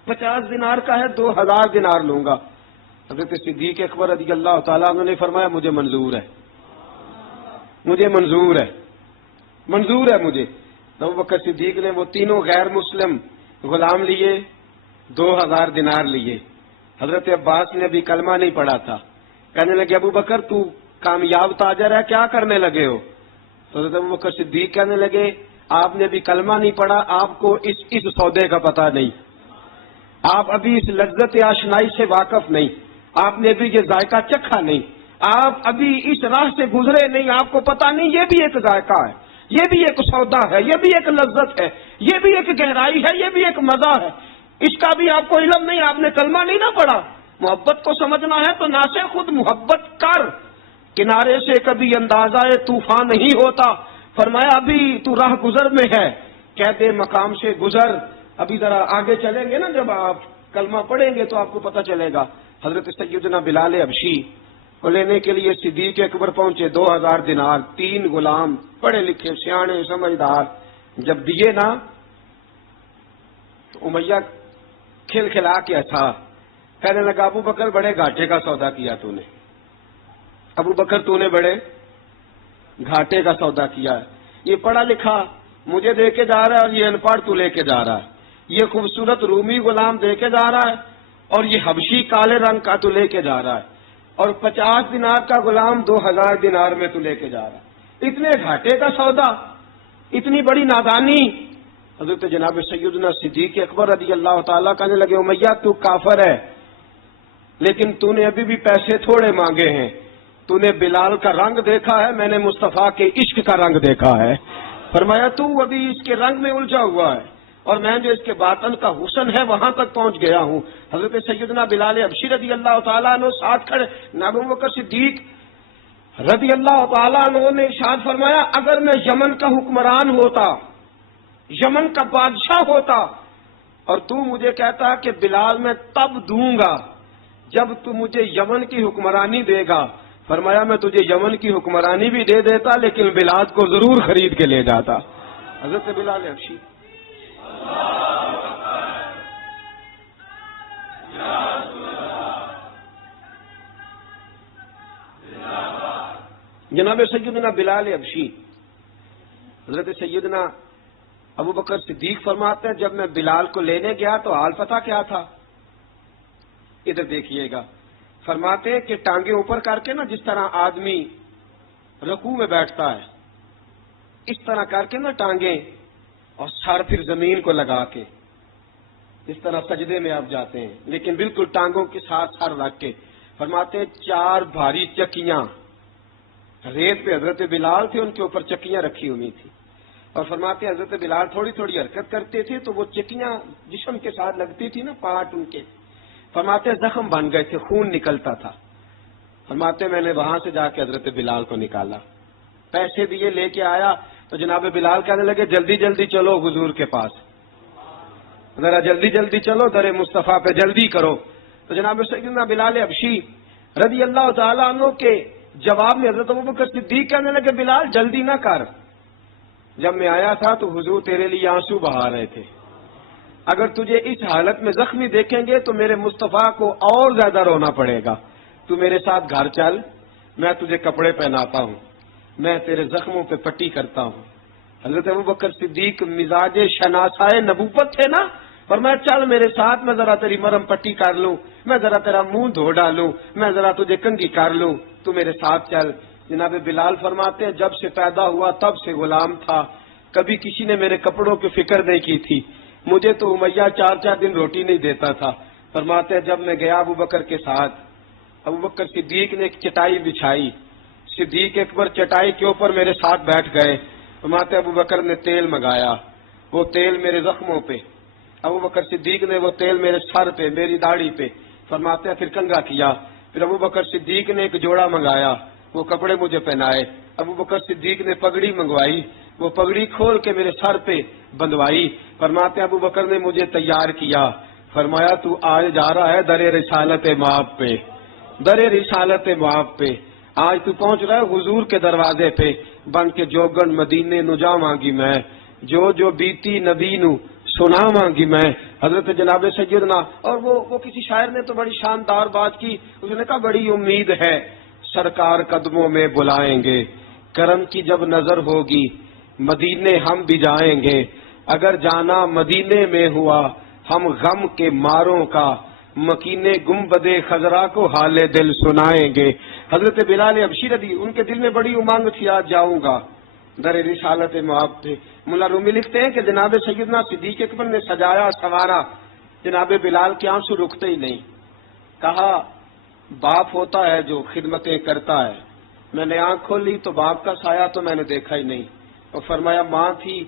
50 دینار کا ہے 2000 دینار لوں گا۔ حضرت صدیق اکبر رضی اللہ تعالیٰ عنہ نے فرمایا مجھے منظور ہے، مجھے منظور ہے، منظور ہے مجھے۔ تو ابوبکر صدیق نے وہ تینوں غیر مسلم غلام لیے، 2000 دینار لیے۔ حضرت عباس نے ابھی کلمہ نہیں پڑھا تھا، کہنے لگے ابوبکر تو کامیاب تاجر ہے، کیا کرنے لگے ہو؟ تو حضرت ابوبکر صدیق کہنے لگے آپ نے ابھی کلمہ نہیں پڑھا، آپ کو اس سودے کا پتہ نہیں، آپ ابھی اس لذت آشنائی سے واقف نہیں، آپ نے ابھی یہ ذائقہ چکھا نہیں، آپ ابھی اس راہ سے گزرے نہیں، آپ کو پتہ نہیں یہ بھی ایک ذائقہ ہے، یہ بھی ایک سودا ہے، یہ بھی ایک لذت ہے، یہ بھی ایک گہرائی ہے، یہ بھی ایک مزہ ہے، اس کا بھی آپ کو علم نہیں، آپ نے کلمہ نہیں نہ پڑھا۔ محبت کو سمجھنا ہے تو نہ سے خود محبت کر، کنارے سے کبھی اندازہ طوفان نہیں ہوتا۔ فرمایا ابھی تو راہ گزر میں ہے، کہتے مقام سے گزر، ابھی ذرا آگے چلیں گے نا، جب آپ کلمہ پڑھیں گے تو آپ کو پتہ چلے گا۔ حضرت سیدنا بلال حبشی کو لینے کے لیے صدیق اکبر پہنچے، 2000 دینار، 3 غلام پڑھے لکھے سیانے سمجھدار، جب دیے نا تو امیہ کھل کھلا کے تھا، کہنے لگا ابو بکر بڑے گھاٹے کا سودا کیا تو نے، ابو بکر تو نے بڑے گھاٹے کا سودا کیا ہے، یہ پڑھا لکھا مجھے دے کے جا رہا ہے اور یہ ان پڑھ تو لے کے جا رہا ہے، یہ خوبصورت رومی غلام دے کے جا رہا ہے اور یہ حبشی کالے رنگ کا تو لے کے جا رہا ہے، اور 50 دینار کا غلام 2000 دینار میں تو لے کے جا رہا ہے، اتنے گھاٹے کا سودا، اتنی بڑی نادانی۔ حضرت جناب سیدنا صدیق اکبر رضی اللہ تعالیٰ کہنے لگے امیہ تو کافر ہے، لیکن تو نے ابھی بھی پیسے تھوڑے مانگے ہیں، تو نے بلال کا رنگ دیکھا ہے، میں نے مصطفیٰ کے عشق کا رنگ دیکھا ہے۔ فرمایا تو ابھی اس کے رنگ میں الجھا ہوا ہے اور میں جو اس کے باطن کا حسن ہے وہاں تک پہنچ گیا ہوں۔ حضرت سیدنا بلال حبشی رضی اللہ تعالیٰ عنہ ساتھ کھڑے، ابو بکر صدیق رضی اللہ تعالیٰ عنہ نے ارشاد فرمایا اگر میں یمن کا حکمران ہوتا، یمن کا بادشاہ ہوتا، اور تو مجھے کہتا کہ بلال میں تب دوں گا جب تو مجھے یمن کی حکمرانی دے گا، فرمایا میں تجھے یمن کی حکمرانی بھی دے دیتا لیکن بلال کو ضرور خرید کے لے جاتا۔ حضرت بلال حبشی جناب سیدنا بلال حبشی، حضرت سیدنا ابو بکر صدیق فرماتے ہیں جب میں بلال کو لینے گیا تو حال پتہ کیا تھا؟ ادھر دیکھیے گا، فرماتے ہیں کہ ٹانگیں اوپر کر کے نا، جس طرح آدمی رکوع میں بیٹھتا ہے اس طرح کر کے نا ٹانگیں، اور سر پھر زمین کو لگا کے اس طرح سجدے میں آپ جاتے ہیں، لیکن بالکل ٹانگوں کے ساتھ سر رکھ کے۔ فرماتے ہیں 4 بھاری چکیاں ریت پہ حضرت بلال تھے، ان کے اوپر چکیاں رکھی ہوئی تھی، اور فرماتے ہیں حضرت بلال تھوڑی تھوڑی حرکت کرتے تھے تو وہ چکیاں جسم کے ساتھ لگتی تھی نا، پارٹ ان کے، فرماتے ہیں زخم بن گئے تھے، خون نکلتا تھا۔ فرماتے ہیں میں نے وہاں سے جا کے حضرت بلال کو نکالا، پیسے دیے، لے کے آیا تو جناب بلال کہنے لگے جلدی جلدی چلو حضور کے پاس، ذرا جلدی جلدی چلو، در مصطفیٰ پہ جلدی کرو۔ تو جناب سیدنا بلال حبشی رضی اللہ تعالیٰ عنہ کے جواب میں حضرت ابوبکر صدیق کہنے لگے بلال جلدی نہ کر، جب میں آیا تھا تو حضور تیرے لیے آنسو بہا رہے تھے، اگر تجھے اس حالت میں زخمی دیکھیں گے تو میرے مصطفیٰ کو اور زیادہ رونا پڑے گا، تو میرے ساتھ گھر چل، میں تجھے کپڑے پہناتا ہوں، میں تیرے زخموں پہ پٹی کرتا ہوں۔ حضرت ابوبکر صدیق مزاج شناسائے نبوت تھے نا، اور میں چل میرے ساتھ، میں ذرا تیری مرم پٹی کر لوں، میں ذرا تیرا منہ دھو ڈالوں، میں ذرا تجھے کنگھی کر لوں، تو میرے ساتھ چل۔ جناب بلال فرماتے ہیں جب سے پیدا ہوا تب سے غلام تھا، کبھی کسی نے میرے کپڑوں کی فکر نہیں کی تھی، مجھے تو امیہ 4 دن روٹی نہیں دیتا تھا۔ فرماتے ہیں جب میں گیا ابو بکر کے ساتھ، ابو بکر صدیق نے ایک چٹائی بچھائی، صدیق اکبر چٹائی کے اوپر میرے ساتھ بیٹھ گئے۔ فرماتے ابو بکر نے تیل منگایا، وہ تیل میرے زخموں پہ، ابو بکر صدیق نے وہ تیل میرے سر پہ، میری داڑھی پہ، فرماتے ہیں پھر کنگھا کیا، پھر ابو بکر صدیق نے ایک جوڑا منگایا، وہ کپڑے مجھے پہنائے، ابو بکر صدیق نے پگڑی منگوائی، وہ پگڑی کھول کے میرے سر پہ بندھوائی۔ فرماتے ہیں ابو بکر نے مجھے تیار کیا، فرمایا تو آج جا رہا ہے در رسالت مآب پہ، در رسالت مآب پہ، آج تو پہنچ رہا ہے حضور کے دروازے پہ، بن کے جوگن مدینے نو جا مانگی میں، جو بیتی نبی نو سنا مانگی میں۔ حضرت جناب سیدنا، اور وہ کسی شاعر نے تو بڑی شاندار بات کی، اس نے کہا بڑی امید ہے سرکار قدموں میں بلائیں گے، کرم کی جب نظر ہوگی مدینے ہم بھی جائیں گے، اگر جانا مدینے میں ہوا ہم غم کے ماروں کا، مکینے گنبد خضرا کو حال دل سنائیں گے۔ حضرت بلال حبشی رضی ان کے دل میں بڑی امنگ تھی، آج جاؤں گا در رسالت مآب پہ۔ ملا رومی لکھتے ہیں کہ جناب سیدنا صدیق اکبر نے سجایا سوارا، جناب بلال کے آنسو رکتے ہی نہیں۔ کہا باپ ہوتا ہے جو خدمتیں کرتا ہے، میں نے آنکھ کھولی تو باپ کا سایہ تو میں نے دیکھا ہی نہیں، اور فرمایا ماں تھی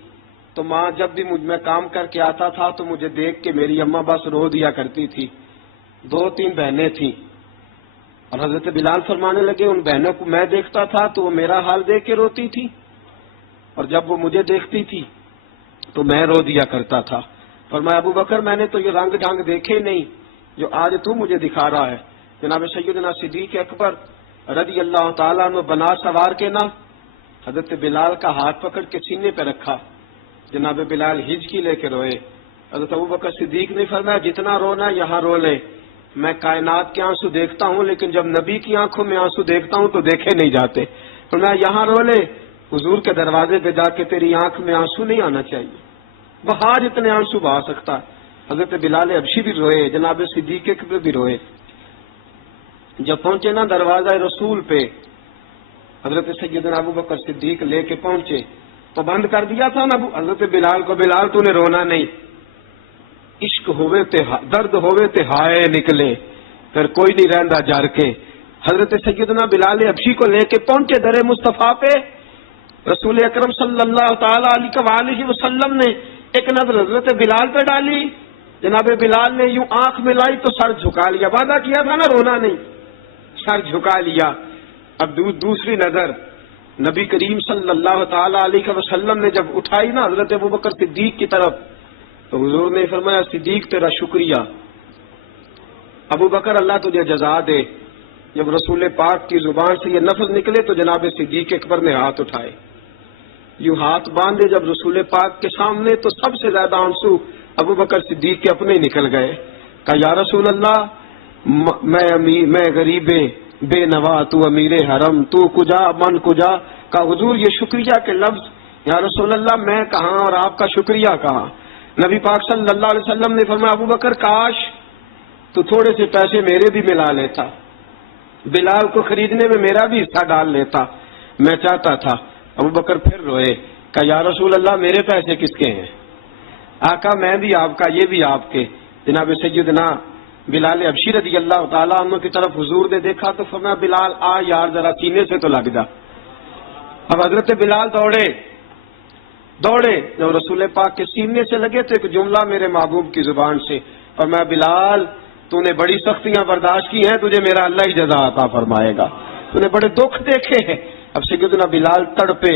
تو ماں جب بھی میں کام کر کے آتا تھا تو مجھے دیکھ کے میری اماں بس رو دیا کرتی تھی۔ 2-3 بہنیں تھیں، اور حضرت بلال فرمانے لگے ان بہنوں کو میں دیکھتا تھا تو وہ میرا حال دیکھ کے روتی تھی، اور جب وہ مجھے دیکھتی تھی تو میں رو دیا کرتا تھا۔ فرمایا ابو بکر میں نے تو یہ رنگ ڈھنگ دیکھے نہیں جو آج تو مجھے دکھا رہا ہے۔ جناب سیدنا صدیق اکبر رضی اللہ تعالیٰ عنہ بنا سوار کے نہ حضرت بلال کا ہاتھ پکڑ کے سینے پہ رکھا، جناب بلال ہچکی لے کے روئے۔ حضرت ابو بکر صدیق نے فرمایا جتنا رونا یہاں رو لے، میں کائنات کے آنسو دیکھتا ہوں لیکن جب نبی کی آنکھوں میں آنسو دیکھتا ہوں تو دیکھے نہیں جاتے، فرمایا یہاں رو لے، حضور کے دروازے پہ جا کے تیری آنکھ میں آنسو نہیں آنا چاہیے، بہا جتنے آنسو بہا سکتا ہے۔ حضرت بلال حبشی بھی روئے، جناب صدیق اکبر بھی روئے۔ جب پہنچے نا دروازہ رسول پہ، حضرت سیدنا ابو بکر صدیق لے کے پہنچے تو بند کر دیا تھا نا حضرت بلال کو، بلال تو نے رونا نہیں، عشق ہوئے تے درد ہوئے تے ہائے نکلے، پھر کوئی نہیں رہندا جر کے۔ حضرت سیدنا بلال حبشی کو لے کے پہنچے در مصطفیٰ پہ، رسول اکرم صلی اللہ تعالی علیہ وسلم نے ایک نظر حضرت بلال پہ ڈالی، جناب بلال نے یوں آنکھ ملائی تو سر جھکا لیا، وعدہ کیا تھا نا رونا نہیں، سر جھکا لیا۔ اب دوسری نظر نبی کریم صلی اللہ تعالی علیہ وسلم نے جب اٹھائی نا حضرت ابوبکر صدیق کی طرف تو حضور نے فرمایا صدیق تیرا شکریہ، ابو بکر اللہ تجھے جزا دے۔ جب رسول پاک کی زبان سے یہ لفظ نکلے تو جناب صدیق اکبر نے ہاتھ اٹھائے، یوں ہاتھ باندھے جب رسول پاک کے سامنے تو سب سے زیادہ آنسو ابو بکر صدیق کے اپنے نکل گئے۔ کہا یا رسول اللہ میں غریب بے نوا، تو امیر حرم، تو کجا من کجا۔ کہا حضور یہ شکریہ کے لفظ، یا رسول اللہ میں کہاں اور آپ کا شکریہ کہاں۔ نبی پاک صلی اللہ علیہ وسلم نے فرمایا ابو بکر کاش تو تھوڑے سے پیسے میرے بھی ملا لیتا، بلال کو خریدنے میں میرا بھی حصہ ڈال لیتا، میں چاہتا تھا۔ ابو بکر پھر روئے، کہا یا رسول اللہ میرے پیسے کس کے ہیں؟ آقا میں بھی آپ کا، یہ بھی آپ کے۔ جناب سیدنا بلال حبشی رضی اللہ تعالیٰ عنہ کی طرف حضور نے دیکھا تو فرمایا بلال آ یار ذرا سینے سے تو لگ جا۔ اب حضرت بلال دوڑے جب رسول پاک کے سینے سے لگے تو ایک جملہ میرے محبوب کی زبان سے، اور میں بلال تو نے بڑی سختیاں برداشت کی ہیں، تجھے میرا اللہ ہی جزا عطا فرمائے گا، تو نے بڑے دکھ دیکھے ہیں۔ اب سیدنا بلال تڑپے،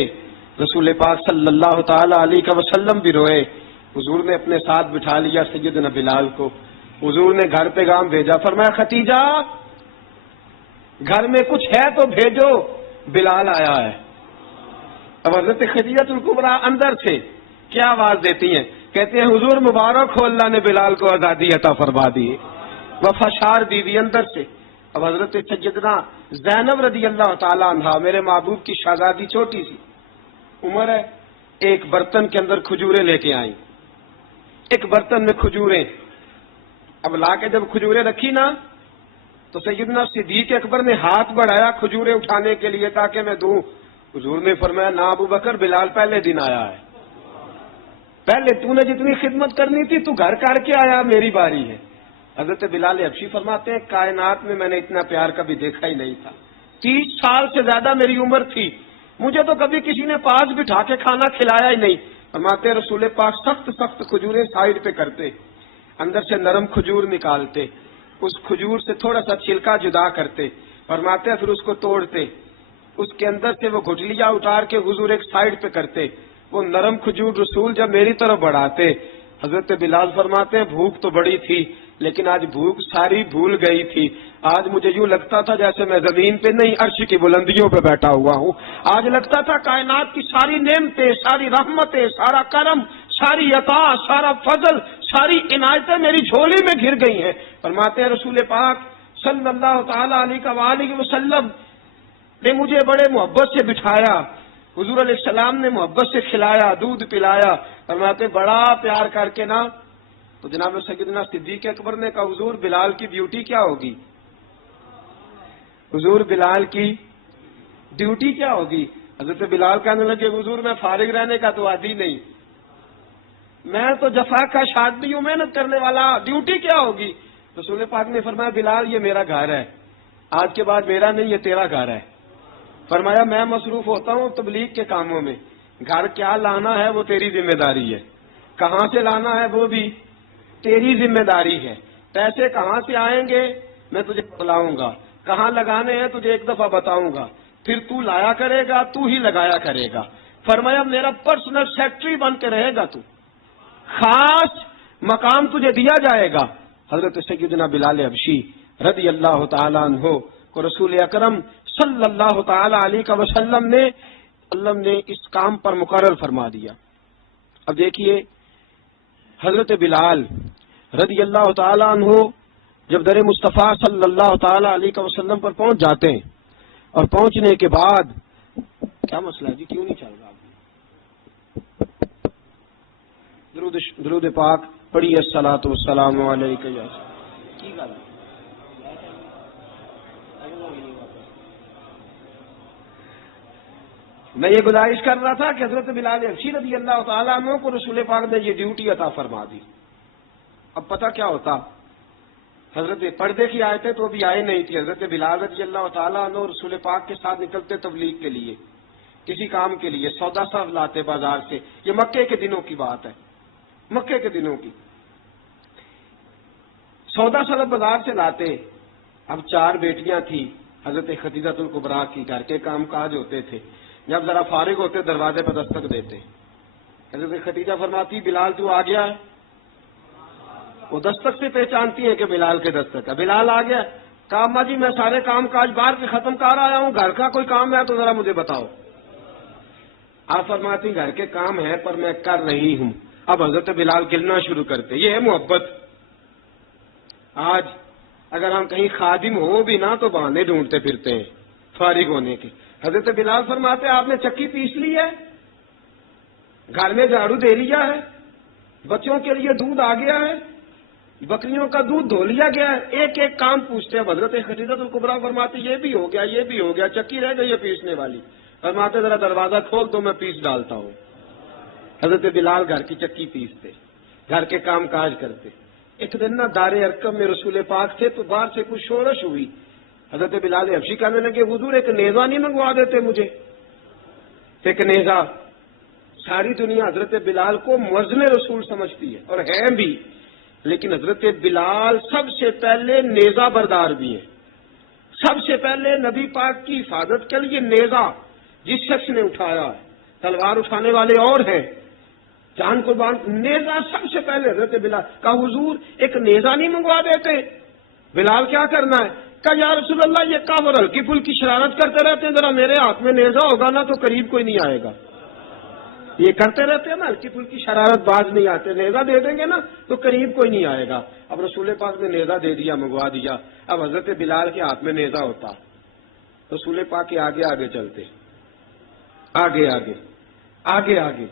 رسول پاک صلی اللہ تعالی علیہ وسلم بھی روئے۔ حضور نے اپنے ساتھ بٹھا لیا سیدنا بلال کو، حضور نے گھر پیغام بھیجا، فرمایا ختیجہ گھر میں کچھ ہے تو بھیجو، بلال آیا ہے۔ اب حضرت خدیجہ الکبریٰ اندر سے کیا آواز دیتی ہیں، کہتے ہیں حضور مبارک ہو، اللہ نے بلال کو آزادی عطا فرما دی۔ وفاشار بیوی اندر سے۔ اب حضرت سیدنا زینب رضی اللہ تعالیٰ عنہا میرے محبوب کی شہزادی، چھوٹی سی عمر ہے، ایک برتن کے اندر کھجوریں لے کے آئیں، ایک برتن میں کھجوریں۔ اب لا کے جب کھجوریں رکھی نا تو سیدنا صدیق اکبر نے ہاتھ بڑھایا کھجوریں اٹھانے کے لیے تاکہ میں دوں۔ حضور نے فرمایا نہ ابو بکر، بلال پہلے دن آیا ہے، پہلے تو نے جتنی خدمت کرنی تھی تو گھر کر کے آیا، میری باری ہے۔ حضرت بلال حبشی فرماتے ہیں کائنات میں نے اتنا پیار کبھی دیکھا ہی نہیں تھا۔ 30 سال سے زیادہ میری عمر تھی، مجھے تو کبھی کسی نے پاس بٹھا کے کھانا کھلایا ہی نہیں۔ فرماتے ہیں رسول پاک سخت سخت کھجوریں سائڈ پہ کرتے، اندر سے نرم کھجور نکالتے، اس کھجور سے تھوڑا سا چھلکا جدا کرتے، فرماتے ہیں پھر اس کو توڑتے، اس کے اندر سے وہ گٹلیاں اتار کے حضور ایک سائڈ پہ کرتے، وہ نرم کھجور رسول جب میری طرف بڑھاتے، حضرت بلال فرماتے ہیں بھوک تو بڑی تھی لیکن آج بھوک ساری بھول گئی تھی۔ آج مجھے یوں لگتا تھا جیسے میں زمین پہ نہیں عرش کی بلندیوں پہ بیٹھا ہوا ہوں۔ آج لگتا تھا کائنات کی ساری نعمتیں، ساری رحمتیں، سارا کرم، ساری عطا، سارا فضل، ساری عنایتیں میری جھولی میں گر گئی ہیں۔ فرماتے ہیں رسول پاک صلی اللہ تعالی علیہ وآلہ وسلم نے مجھے بڑے محبت سے بٹھایا، حضور علیہ السلام نے محبت سے کھلایا، دودھ پلایا۔ فرماتے بڑا پیار کر کے نا تو جناب سیدنا صدیق اکبر نے کہا حضور بلال کی ڈیوٹی کیا ہوگی؟ حضور بلال کی ڈیوٹی کیا ہوگی؟ حضرت بلال کہنے لگے حضور میں فارغ رہنے کا تو عادی نہیں، میں تو جفا کا شادی ہوں، محنت کرنے والا، ڈیوٹی کیا ہوگی؟ رسول پاک نے فرمایا بلال یہ میرا گھر ہے، آج کے بعد میرا نہیں یہ تیرا گھر ہے۔ فرمایا میں مصروف ہوتا ہوں تبلیغ کے کاموں میں، گھر کیا لانا ہے وہ تیری ذمہ داری ہے، کہاں سے لانا ہے وہ بھی تیری ذمہ داری ہے، پیسے کہاں سے آئیں گے میں تجھے بتلاؤں گا، کہاں لگانے ہیں تجھے ایک دفعہ بتاؤں گا، پھر تو لایا کرے گا، تو ہی لگایا کرے گا۔ فرمایا میرا پرسنل سیکرٹری بن کے رہے گا، تو خاص مقام تجھے دیا جائے گا۔ حضرت سیدنا بلال حبشی رضی اللہ تعالی عنہ کو رسول اکرم صلی اللہ تعالی علیہ وسلم نے اس کام پر مقرر فرما دیا۔ اب دیکھیے حضرت بلال رضی اللہ تعالی عنہ جب در مصطفیٰ صلی اللہ تعالی علیہ وسلم پر پہنچ جاتے ہیں اور پہنچنے کے بعد کیا مسئلہ ہے جی کیوں نہیں چل رہا؟ درود پاک پڑھیے الصلاۃ والسلام علیک یا کی گل میں یہ گزارش کر رہا تھا کہ حضرت بلال حبشی رضی اللہ تعالیٰ عنہ کو رسول پاک نے یہ ڈیوٹی عطا فرما دی۔ اب پتہ کیا ہوتا، حضرت پردے کی آیتیں تو ابھی آئی نہیں تھی، حضرت بلال رضی اللہ تعالیٰ عنہ رسول پاک کے ساتھ نکلتے تبلیغ کے لیے، کسی کام کے لیے، سودا صاحب لاتے بازار سے، یہ مکے کے دنوں کی بات ہے، مکے کے دنوں کی سودا صاحب بازار سے لاتے۔ اب 4 بیٹیاں تھیں حضرت خدیجہ الکبریٰ کی، گھر کے کام کاج ہوتے تھے، جب ذرا فارغ ہوتے دروازے پر دستک دیتے، حضرت خدیجہ فرماتی بلال تو آ گیا ہے، وہ دستک سے پہچانتی ہیں کہ بلال کے دستک ہے، بلال آ گیا، کہا اماں جی میں سارے کام کاج باہر کے ختم کر آیا ہوں، گھر کا کوئی کام ہے تو ذرا مجھے بتاؤ۔ آپ فرماتی گھر کے کام ہے پر میں کر رہی ہوں۔ اب حضرت بلال گلنا شروع کرتے، یہ ہے محبت۔ آج اگر ہم کہیں خادم ہو بھی نہ تو بہانے ڈھونڈتے پھرتے ہیں فارغ ہونے کے۔ حضرت بلال فرماتے آپ نے چکی پیس لی ہے، گھر میں جھاڑو دے لیا ہے، بچوں کے لیے دودھ آ گیا ہے، بکریوں کا دودھ دھو لیا گیا ہے، ایک ایک کام پوچھتے ہیں۔ حضرت خدیجہ الکبریٰ فرماتے یہ بھی ہو گیا، یہ بھی ہو گیا، چکی رہ گئی ہے پیسنے والی۔ فرماتے ذرا دروازہ کھول تو میں پیس ڈالتا ہوں۔ حضرت بلال گھر کی چکی پیستے، گھر کے کام کاج کرتے۔ ایک دن نا دار ارقم میں رسول پاک تھے تو باہر سے کچھ شورش ہوئی، حضرت بلال حبشی کہنے لگے حضور ایک نیزہ نہیں منگوا دیتے مجھے؟ ایک نیزہ۔ ساری دنیا حضرت بلال کو مؤذن رسول سمجھتی ہے اور ہیں بھی، لیکن حضرت بلال سب سے پہلے نیزہ بردار بھی ہیں۔ سب سے پہلے نبی پاک کی حفاظت کے لیے نیزہ جس شخص نے اٹھایا ہے، تلوار اٹھانے والے اور ہیں، جان قربان، نیزہ سب سے پہلے حضرت بلال کہا حضور ایک نیزہ نہیں منگوا دیتے؟ بلال کیا کرنا ہے؟ کہا یا رسول اللہ یہ کافر ہلکی پھلکی شرارت کرتے رہتے ہیں، ذرا میرے ہاتھ میں نیزہ ہوگا نا تو قریب کوئی نہیں آئے گا۔ یہ کرتے رہتے ہیں نا ہلکی پھلکی شرارت، باز نہیں آتے، نیزہ دے دیں گے نا تو قریب کوئی نہیں آئے گا۔ اب رسول پاک نے نیزہ دے دیا، منگوا دیا۔ اب حضرت بلال کے ہاتھ میں نیزہ ہوتا، رسول پاک کے آگے آگے چلتے، آگے آگے آگے آگے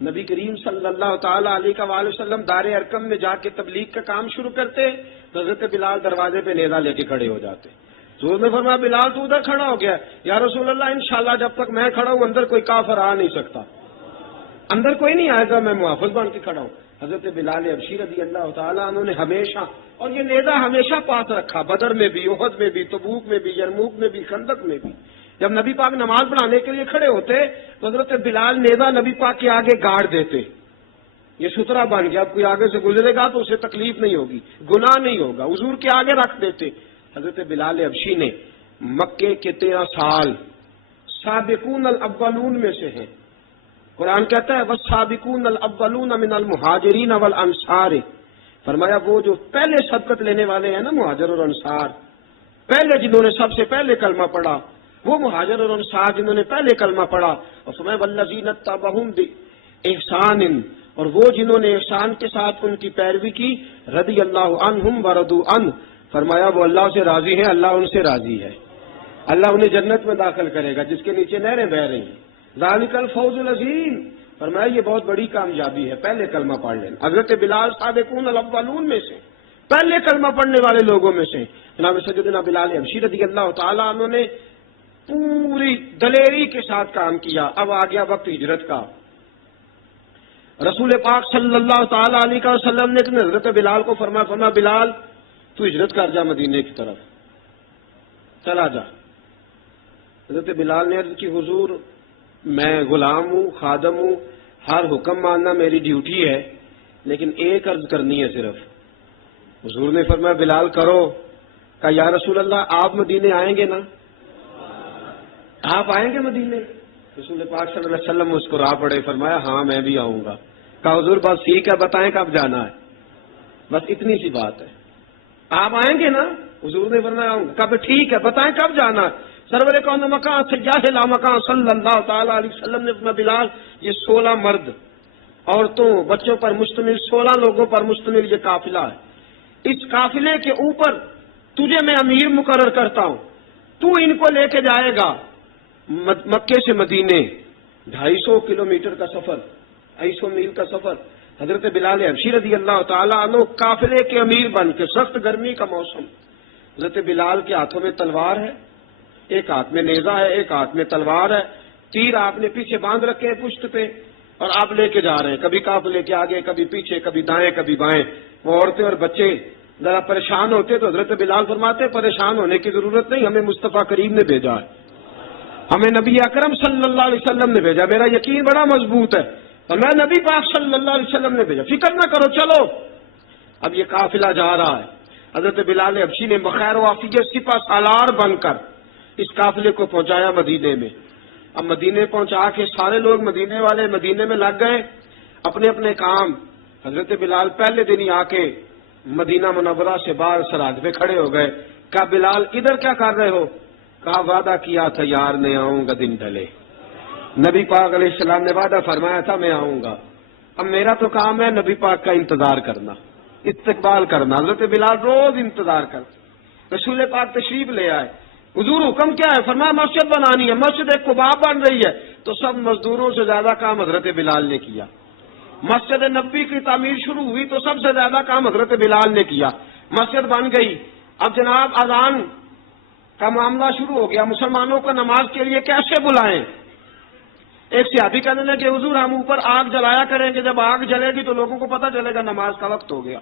نبی کریم صلی اللہ تعالی علیہ وآلہ وسلم دار ارقم میں جا کے تبلیغ کا کام شروع کرتے، تو حضرت بلال دروازے پہ نیزہ لے کے کھڑے ہو جاتے۔ حضور نے فرمایا بلال تو ادھر کھڑا ہو گیا، یا رسول اللہ انشاءاللہ جب تک میں کھڑا ہوں اندر کوئی کافر آ نہیں سکتا، اندر کوئی نہیں آئے گا، میں محافظ بن کے کھڑا ہوں۔ حضرت بلال حبشی رضی اللہ تعالیٰ عنہ نے ہمیشہ، اور یہ نیزہ ہمیشہ پاس رکھا، بدر میں بھی، احد میں بھی، تبوک میں بھی، یرموک میں بھی، خندق میں بھی۔ جب نبی پاک نماز پڑھانے کے لیے کھڑے ہوتے تو حضرت بلال نیزہ نبی پاک کے آگے گاڑ دیتے، یہ سترا بن گیا، اب کوئی آگے سے گزرے گا تو اسے تکلیف نہیں ہوگی، گناہ نہیں ہوگا، حضور کے آگے رکھ دیتے۔ حضرت بلال حبشی نے مکے کے 13 سال سابقون الاولون میں سے ہیں۔ قرآن کہتا ہے والسابقون الاولون من المہاجرین والانصار، فرمایا وہ جو پہلے سبقت لینے والے ہیں نا، مہاجر اور انصار، پہلے جنہوں نے سب سے پہلے کلمہ پڑھا، وہ مہاجر اور انصار جنہوں نے پہلے کلمہ پڑھا، اور فرمایا والذین اتبعوہم بإحسان، اور وہ جنہوں نے احسان کے ساتھ ان کی پیروی کی، رضی اللہ عنہم ورضوا عنہ، فرمایا وہ اللہ سے راضی ہیں، اللہ ان سے راضی ہے، اللہ انہیں جنت میں داخل کرے گا جس کے نیچے نہریں بہ رہی ہیں۔ ذالک الفوز العظیم، فرمایا یہ بہت بڑی کامیابی ہے پہلے کلمہ پڑھ لینا۔ حضرت بلال سابقون الاولون میں سے، پہلے کلمہ پڑھنے والے لوگوں میں سے جناب سیدنا بلال حبشی رضی اللہ تعالیٰ عنہ نے پوری دلیری کے ساتھ کام کیا۔ اب آ گیا وقت ہجرت کا۔ رسول پاک صلی اللہ تعالیٰ علیہ وسلم نے حضرت بلال کو فرمایا بلال تو ہجرت کر جا مدینے کی طرف، چلا جا۔ حضرت بلال نے عرض کی حضور میں غلام ہوں، خادم ہوں، ہر حکم ماننا میری ڈیوٹی ہے، لیکن ایک عرض کرنی ہے صرف۔ حضور نے فرمایا بلال کرو۔ کہا یا رسول اللہ آپ مدینے آئیں گے نا؟ آپ آئیں گے مدینے؟ رسول پاک صلی اللہ علیہ وسلم مسکرا پڑے، فرمایا ہاں میں بھی آؤں گا۔ کہا حضور بس ٹھیک ہے، بتائیں کب جانا ہے، بس اتنی سی بات ہے، آپ آئیں گے نا؟ حضور نے فرمایا آؤں گا۔ کہا ٹھیک ہے، بتائیں کب جانا ہے۔ سرور کون مکان سیاح لامکان صلی اللہ تعالیٰ علیہ وسلم نے فرمایا بلال یہ 16 مرد، عورتوں، بچوں پر مشتمل 16 لوگوں پر مشتمل یہ قافلہ ہے، اس قافلے کے اوپر تجھے میں امیر مقرر کرتا ہوں، تو ان کو لے کے جائے گا مکے سے مدینے، 250 کلومیٹر کا سفر، 250 میل کا سفر۔ حضرت بلال حبشی رضی اللہ تعالیٰ عنہ قافلے کے امیر بن کے، سخت گرمی کا موسم، حضرت بلال کے ہاتھوں میں تلوار ہے، ایک ہاتھ میں نیزہ ہے، ایک ہاتھ میں تلوار ہے، تیر آپ نے پیچھے باندھ رکھے ہیں پشت پہ، اور آپ لے کے جا رہے ہیں، کبھی قافلے کے آگے، کبھی پیچھے، کبھی دائیں کبھی بائیں۔ وہ عورتیں اور بچے ذرا پریشان ہوتے تو حضرت بلال فرماتے پریشان ہونے کی ضرورت نہیں، ہمیں مصطفیٰ کریم نے بھیجا ہے، ہمیں نبی اکرم صلی اللہ علیہ وسلم نے بھیجا، میرا یقین بڑا مضبوط ہے، اور میں نبی پاک صلی اللہ علیہ وسلم نے بھیجا، فکر نہ کرو چلو۔ اب یہ قافلہ جا رہا ہے، حضرت بلال حبشی نے بخیر و عافیت سپہ سالار بن کر اس قافلے کو پہنچایا مدینے میں۔ اب مدینے پہنچا کے سارے لوگ مدینے والے مدینے میں لگ گئے اپنے اپنے کام۔ حضرت بلال پہلے دن ہی آ کے مدینہ منورہ سے باہر سرحد پہ کھڑے ہو گئے۔ کہا بلال ادھر کیا کر رہے ہو؟ کہا وعدہ کیا تھا یار میں آؤں گا دن ڈھلے، نبی پاک علیہ السلام نے وعدہ فرمایا تھا میں آؤں گا، اب میرا تو کام ہے نبی پاک کا انتظار کرنا، استقبال کرنا۔ حضرت بلال روز انتظار کر، رسول پاک تشریف لے آئے، حضور حکم کیا ہے؟ فرمایا مسجد بنانی ہے، مسجد ایک قباء بن رہی ہے، تو سب مزدوروں سے زیادہ کام حضرت بلال نے کیا۔ مسجد نبی کی تعمیر شروع ہوئی تو سب سے زیادہ کام حضرت بلال نے کیا، مسجد بن گئی۔ اب جناب اذان کا معاملہ شروع ہو گیا، مسلمانوں کو نماز کے لیے کیسے بلائیں؟ ایک صحابی کہنے لگے کہ حضور ہم اوپر آگ جلایا کریں گے، جب آگ جلے گی تو لوگوں کو پتہ چلے گا نماز کا وقت ہو گیا۔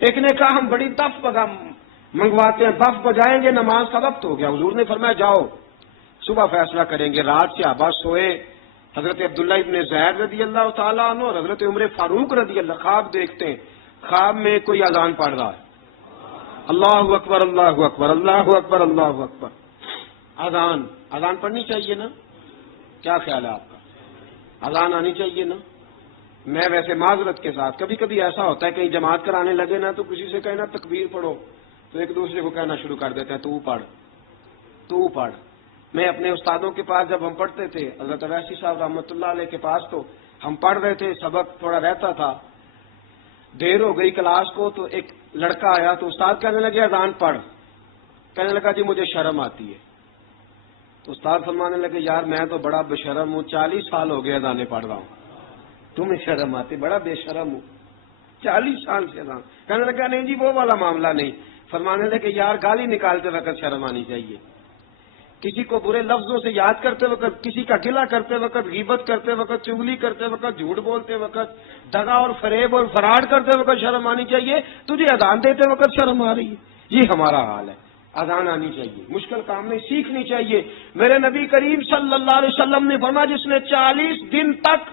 ایک نے کہا ہم بڑی دف منگواتے ہیں، دف بجائیں گے، نماز کا وقت ہو گیا۔ حضور نے فرمایا جاؤ صبح فیصلہ کریں گے۔ رات سے صحابہ سوئے، حضرت عبداللہ ابن زید رضی اللہ تعالیٰ عنہ اور حضرت عمر فاروق رضی اللہ خواب دیکھتے ہیں، خواب میں کوئی اذان پڑھ رہا ہے، اللہ اکبر اللہ اکبر اللہ اکبر اللہ اکبر۔ اذان پڑھنی چاہیے نا؟ کیا خیال ہے آپ کا؟ اذان آنی چاہیے نا؟ میں ویسے معذرت کے ساتھ کبھی کبھی ایسا ہوتا ہے کہیں جماعت کرانے لگے نا تو کسی سے کہنا تکبیر پڑھو تو ایک دوسرے کو کہنا شروع کر دیتے ہیں تو پڑھ۔ میں اپنے استادوں کے پاس جب ہم پڑھتے تھے، حضرت ویسی صاحب رحمۃ اللہ علیہ کے پاس، تو ہم پڑھ رہے تھے، سبق تھوڑا رہتا تھا، دیر ہو گئی کلاس کو تو ایک لڑکا آیا تو استاد کہنے لگے اذان پڑھ، کہنے لگا جی مجھے شرم آتی ہے، تو استاد فرمانے لگے یار میں تو بڑا بے شرم ہوں، 40 سال ہو گئے اذانیں پڑھ رہا ہوں، تمہیں شرم آتی؟ بڑا بے شرم ہوں، 40 سال سے اذان۔ کہنے لگا نہیں جی وہ والا معاملہ نہیں، فرمانے لگے یار گالی نکالتے وقت شرم آنی چاہیے، کسی کو برے لفظوں سے یاد کرتے وقت، کسی کا گلہ کرتے وقت، غیبت کرتے وقت، چغلی کرتے وقت، جھوٹ بولتے وقت، دغا اور فریب اور فراڈ کرتے وقت شرم آنی چاہیے. تجھے اذان دیتے وقت شرم آ رہی ہے. یہ ہمارا حال ہے. اذان آنی چاہیے، مشکل کام نہیں، سیکھنی چاہیے. میرے نبی کریم صلی اللہ علیہ وسلم نے فرمایا جس نے 40 دن تک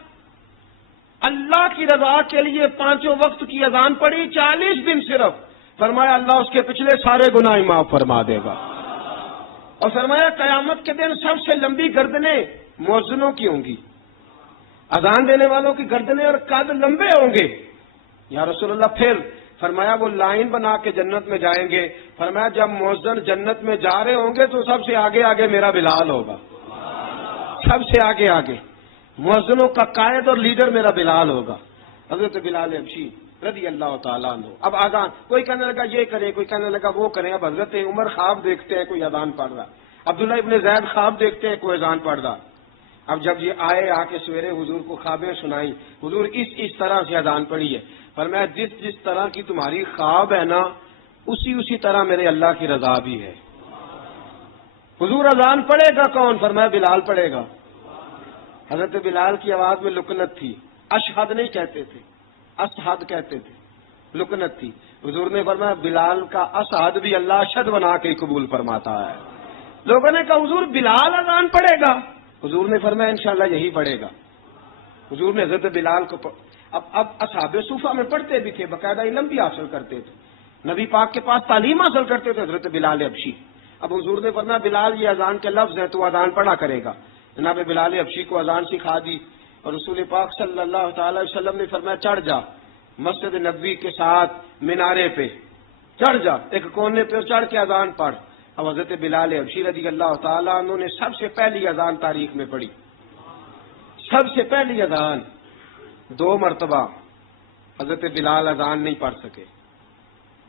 اللہ کی رضا کے لیے 5 وقت کی اذان پڑھی، 40 دن صرف، فرمایا اللہ اس کے پچھلے سارے گناہ معاف فرما دے گا. اور فرمایا قیامت کے دن سب سے لمبی گردنیں مؤذنوں کی ہوں گی، اذان دینے والوں کی گردنیں اور قد لمبے ہوں گے. یا رسول اللہ پھر؟ فرمایا وہ لائن بنا کے جنت میں جائیں گے. فرمایا جب مؤذن جنت میں جا رہے ہوں گے تو سب سے آگے آگے میرا بلال ہوگا، سب سے آگے آگے مؤذنوں کا قائد اور لیڈر میرا بلال ہوگا، حضرت بلال حبشی رضی اللہ تعالیٰ عنہ. اب اذان کوئی کہنے لگا یہ کریں، کوئی کہنے لگا وہ کریں. اب حضرت عمر خواب دیکھتے ہیں، کوئی اذان پڑھ رہا. عبداللہ ابن زید خواب دیکھتے ہیں، کوئی اذان پڑھ رہا. اب جب یہ آئے آ کے سویرے حضور کو خوابیں سنائی، حضور اس طرح سے اذان پڑھی ہے. فرمایا جس طرح کی تمہاری خواب ہے نا، اسی طرح میرے اللہ کی رضا بھی ہے. حضور اذان پڑھے گا کون؟ فرمایا بلال پڑھے گا. حضرت بلال کی آواز میں لکنت تھی، اشہد نہیں کہتے تھے، اسحد کہتے تھے، لکنت تھی. حضور نے فرمایا بلال کا اسحد بھی اللہ اشہد بنا کے قبول فرماتا ہے. لوگوں نے کہا حضور بلال اذان پڑھے گا؟ حضور نے فرمایا انشاءاللہ یہی پڑھے گا. حضور نے حضرت بلال کو اب اصحاب صوفہ میں پڑھتے بھی تھے، باقاعدہ علم بھی حاصل کرتے تھے، نبی پاک کے پاس تعلیم حاصل کرتے تھے، حضرت بلال حبشی. اب حضور نے فرمایا بلال یہ اذان کے لفظ ہیں، تو اذان پڑھا کرے گا. جناب بلال حبشی کو اذان سکھا دی اور رسول پاک صلی اللہ تعالی وسلم نے فرمایا چڑھ جا مسجد نبوی کے ساتھ مینارے پہ، چڑھ جا ایک کونے پہ، چڑھ کے اذان پڑھ. اب حضرت بلال حبشی رضی اللہ تعالیٰ عنہ نے سب سے پہلی اذان تاریخ میں پڑھی، سب سے پہلی اذان. 2 مرتبہ حضرت بلال اذان نہیں پڑھ سکے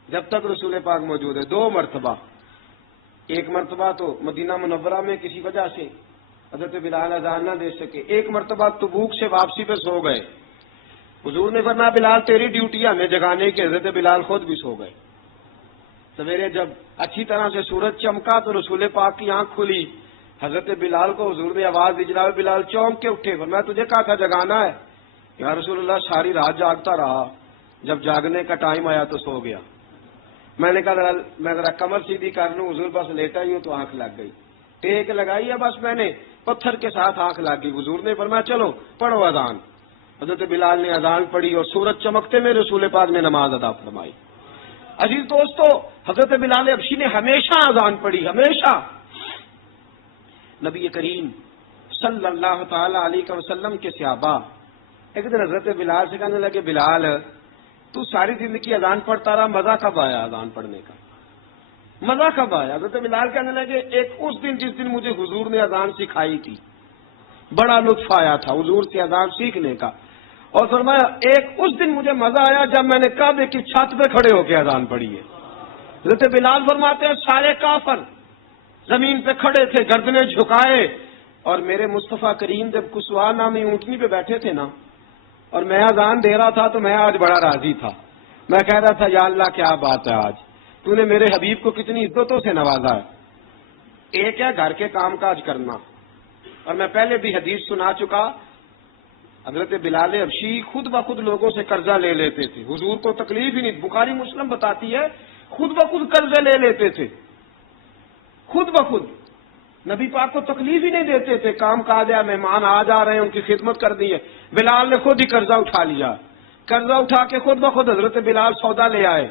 جب تک رسول پاک موجود ہے. 2 مرتبہ. ایک مرتبہ تو مدینہ منورہ میں کسی وجہ سے حضرت بلال اذان نہ دے سکے. ایک مرتبہ تبوک سے واپسی پہ سو گئے. حضور نے فرمایا بلال تیری ڈیوٹی ہمیں جگانے کی. حضرت بلال خود بھی سو گئے. سویرے جب اچھی طرح سے سورج چمکا تو رسول پاک کی آنکھ کھلی. حضرت بلال کو حضور نے آواز دی، جناب بلال چونک کے اٹھے. فرمایا تجھے کہا تھا جگانا ہے. یا رسول اللہ ساری رات جاگتا رہا، جب جاگنے کا ٹائم آیا تو سو گیا. میں نے کہا میں ذرا کمر سیدھی کر لوں. حضور بس لیٹا ہی ہوں تو آنکھ لگ گئی. ٹیک لگائی ہے بس میں نے، پتھر کے ساتھ آنکھ لگ گئی. حضور نے فرمایا چلو پڑھو اذان. حضرت بلال نے اذان پڑھی اور سورج چمکتے میں رسول پاک نے نماز ادا فرمائی. عزیز دوستو، حضرت بلال حبشی نے ہمیشہ اذان پڑھی، ہمیشہ. نبی کریم صلی اللہ تعالی علیہ وسلم کے صحابہ ایک دن حضرت بلال سے کہنے لگے بلال تو ساری زندگی اذان پڑھتا رہا، مزہ کب آیا اذان پڑھنے کا؟ مزہ کب آیا؟ حضرت بلال کہنے لگے ایک اس دن جس دن مجھے حضور نے اذان سکھائی تھی، بڑا لطف آیا تھا حضور سے اذان سیکھنے کا. اور فرمایا ایک اس دن مجھے مزہ آیا جب میں نے کعبے کی چھت پہ کھڑے ہو کے اذان پڑھی ہے. حضرت بلال فرماتے ہیں سارے کافر زمین پہ کھڑے تھے، گردنیں جھکائے، اور میرے مصطفیٰ کریم جب کسوا نامی اونٹنی پہ بیٹھے تھے نا اور میں اذان دے رہا تھا تو میں آج بڑا راضی تھا. میں کہہ رہا تھا یا اللہ کیا بات ہے، آج تو نے میرے حبیب کو کتنی عزتوں سے نوازا ہے. ایک ہے گھر کے کام کاج کرنا، اور میں پہلے بھی حدیث سنا چکا، حضرت بلال حبشی خود بخود لوگوں سے قرضہ لے لیتے تھے. حضور کو تکلیف ہی نہیں، بخاری مسلم بتاتی ہے خود بخود قرضے لے لیتے تھے، خود بخود. نبی پاک کو تکلیف ہی نہیں دیتے تھے. کام کاج ہے، مہمان آ جا رہے ہیں، ان کی خدمت کر دی ہے. بلال نے خود ہی قرضہ اٹھا لیا، قرضہ اٹھا کے خود بخود حضرت بلال سودا لے آئے.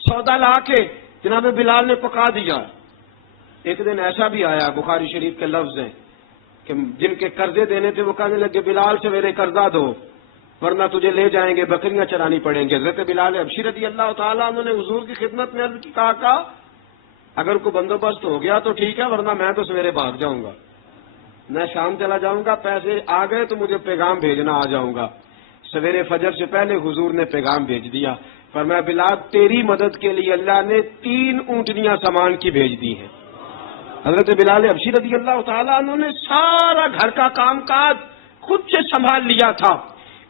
سودا لا کے جناب بلال نے پکا دیا. ایک دن ایسا بھی آیا، بخاری شریف کے لفظ ہیں کہ جن کے قرضے دینے تھے وہ کہنے لگے بلال سے میرے قرضہ دو ورنہ تجھے لے جائیں گے، بکریاں چرانی پڑیں گے. حضرت بلال حبشی رضی اللہ تعالیٰ عنہ نے حضور کی خدمت میں عرض کی، کہا اگر کوئی بندوبست ہو گیا تو ٹھیک ہے ورنہ میں تو سویرے بھاگ جاؤں گا، میں شام چلا جاؤں گا، پیسے آ گئے تو مجھے پیغام بھیجنا آ جاؤں گا. سویرے فجر سے پہلے حضور نے پیغام بھیج دیا. فرمایا بلال تیری مدد کے لیے اللہ نے 3 اونٹنیاں سامان کی بھیج دی ہیں. حضرت بلال حبشی رضی اللہ تعالیٰ عنہ نے سارا گھر کا کام کاج خود سے سنبھال لیا تھا.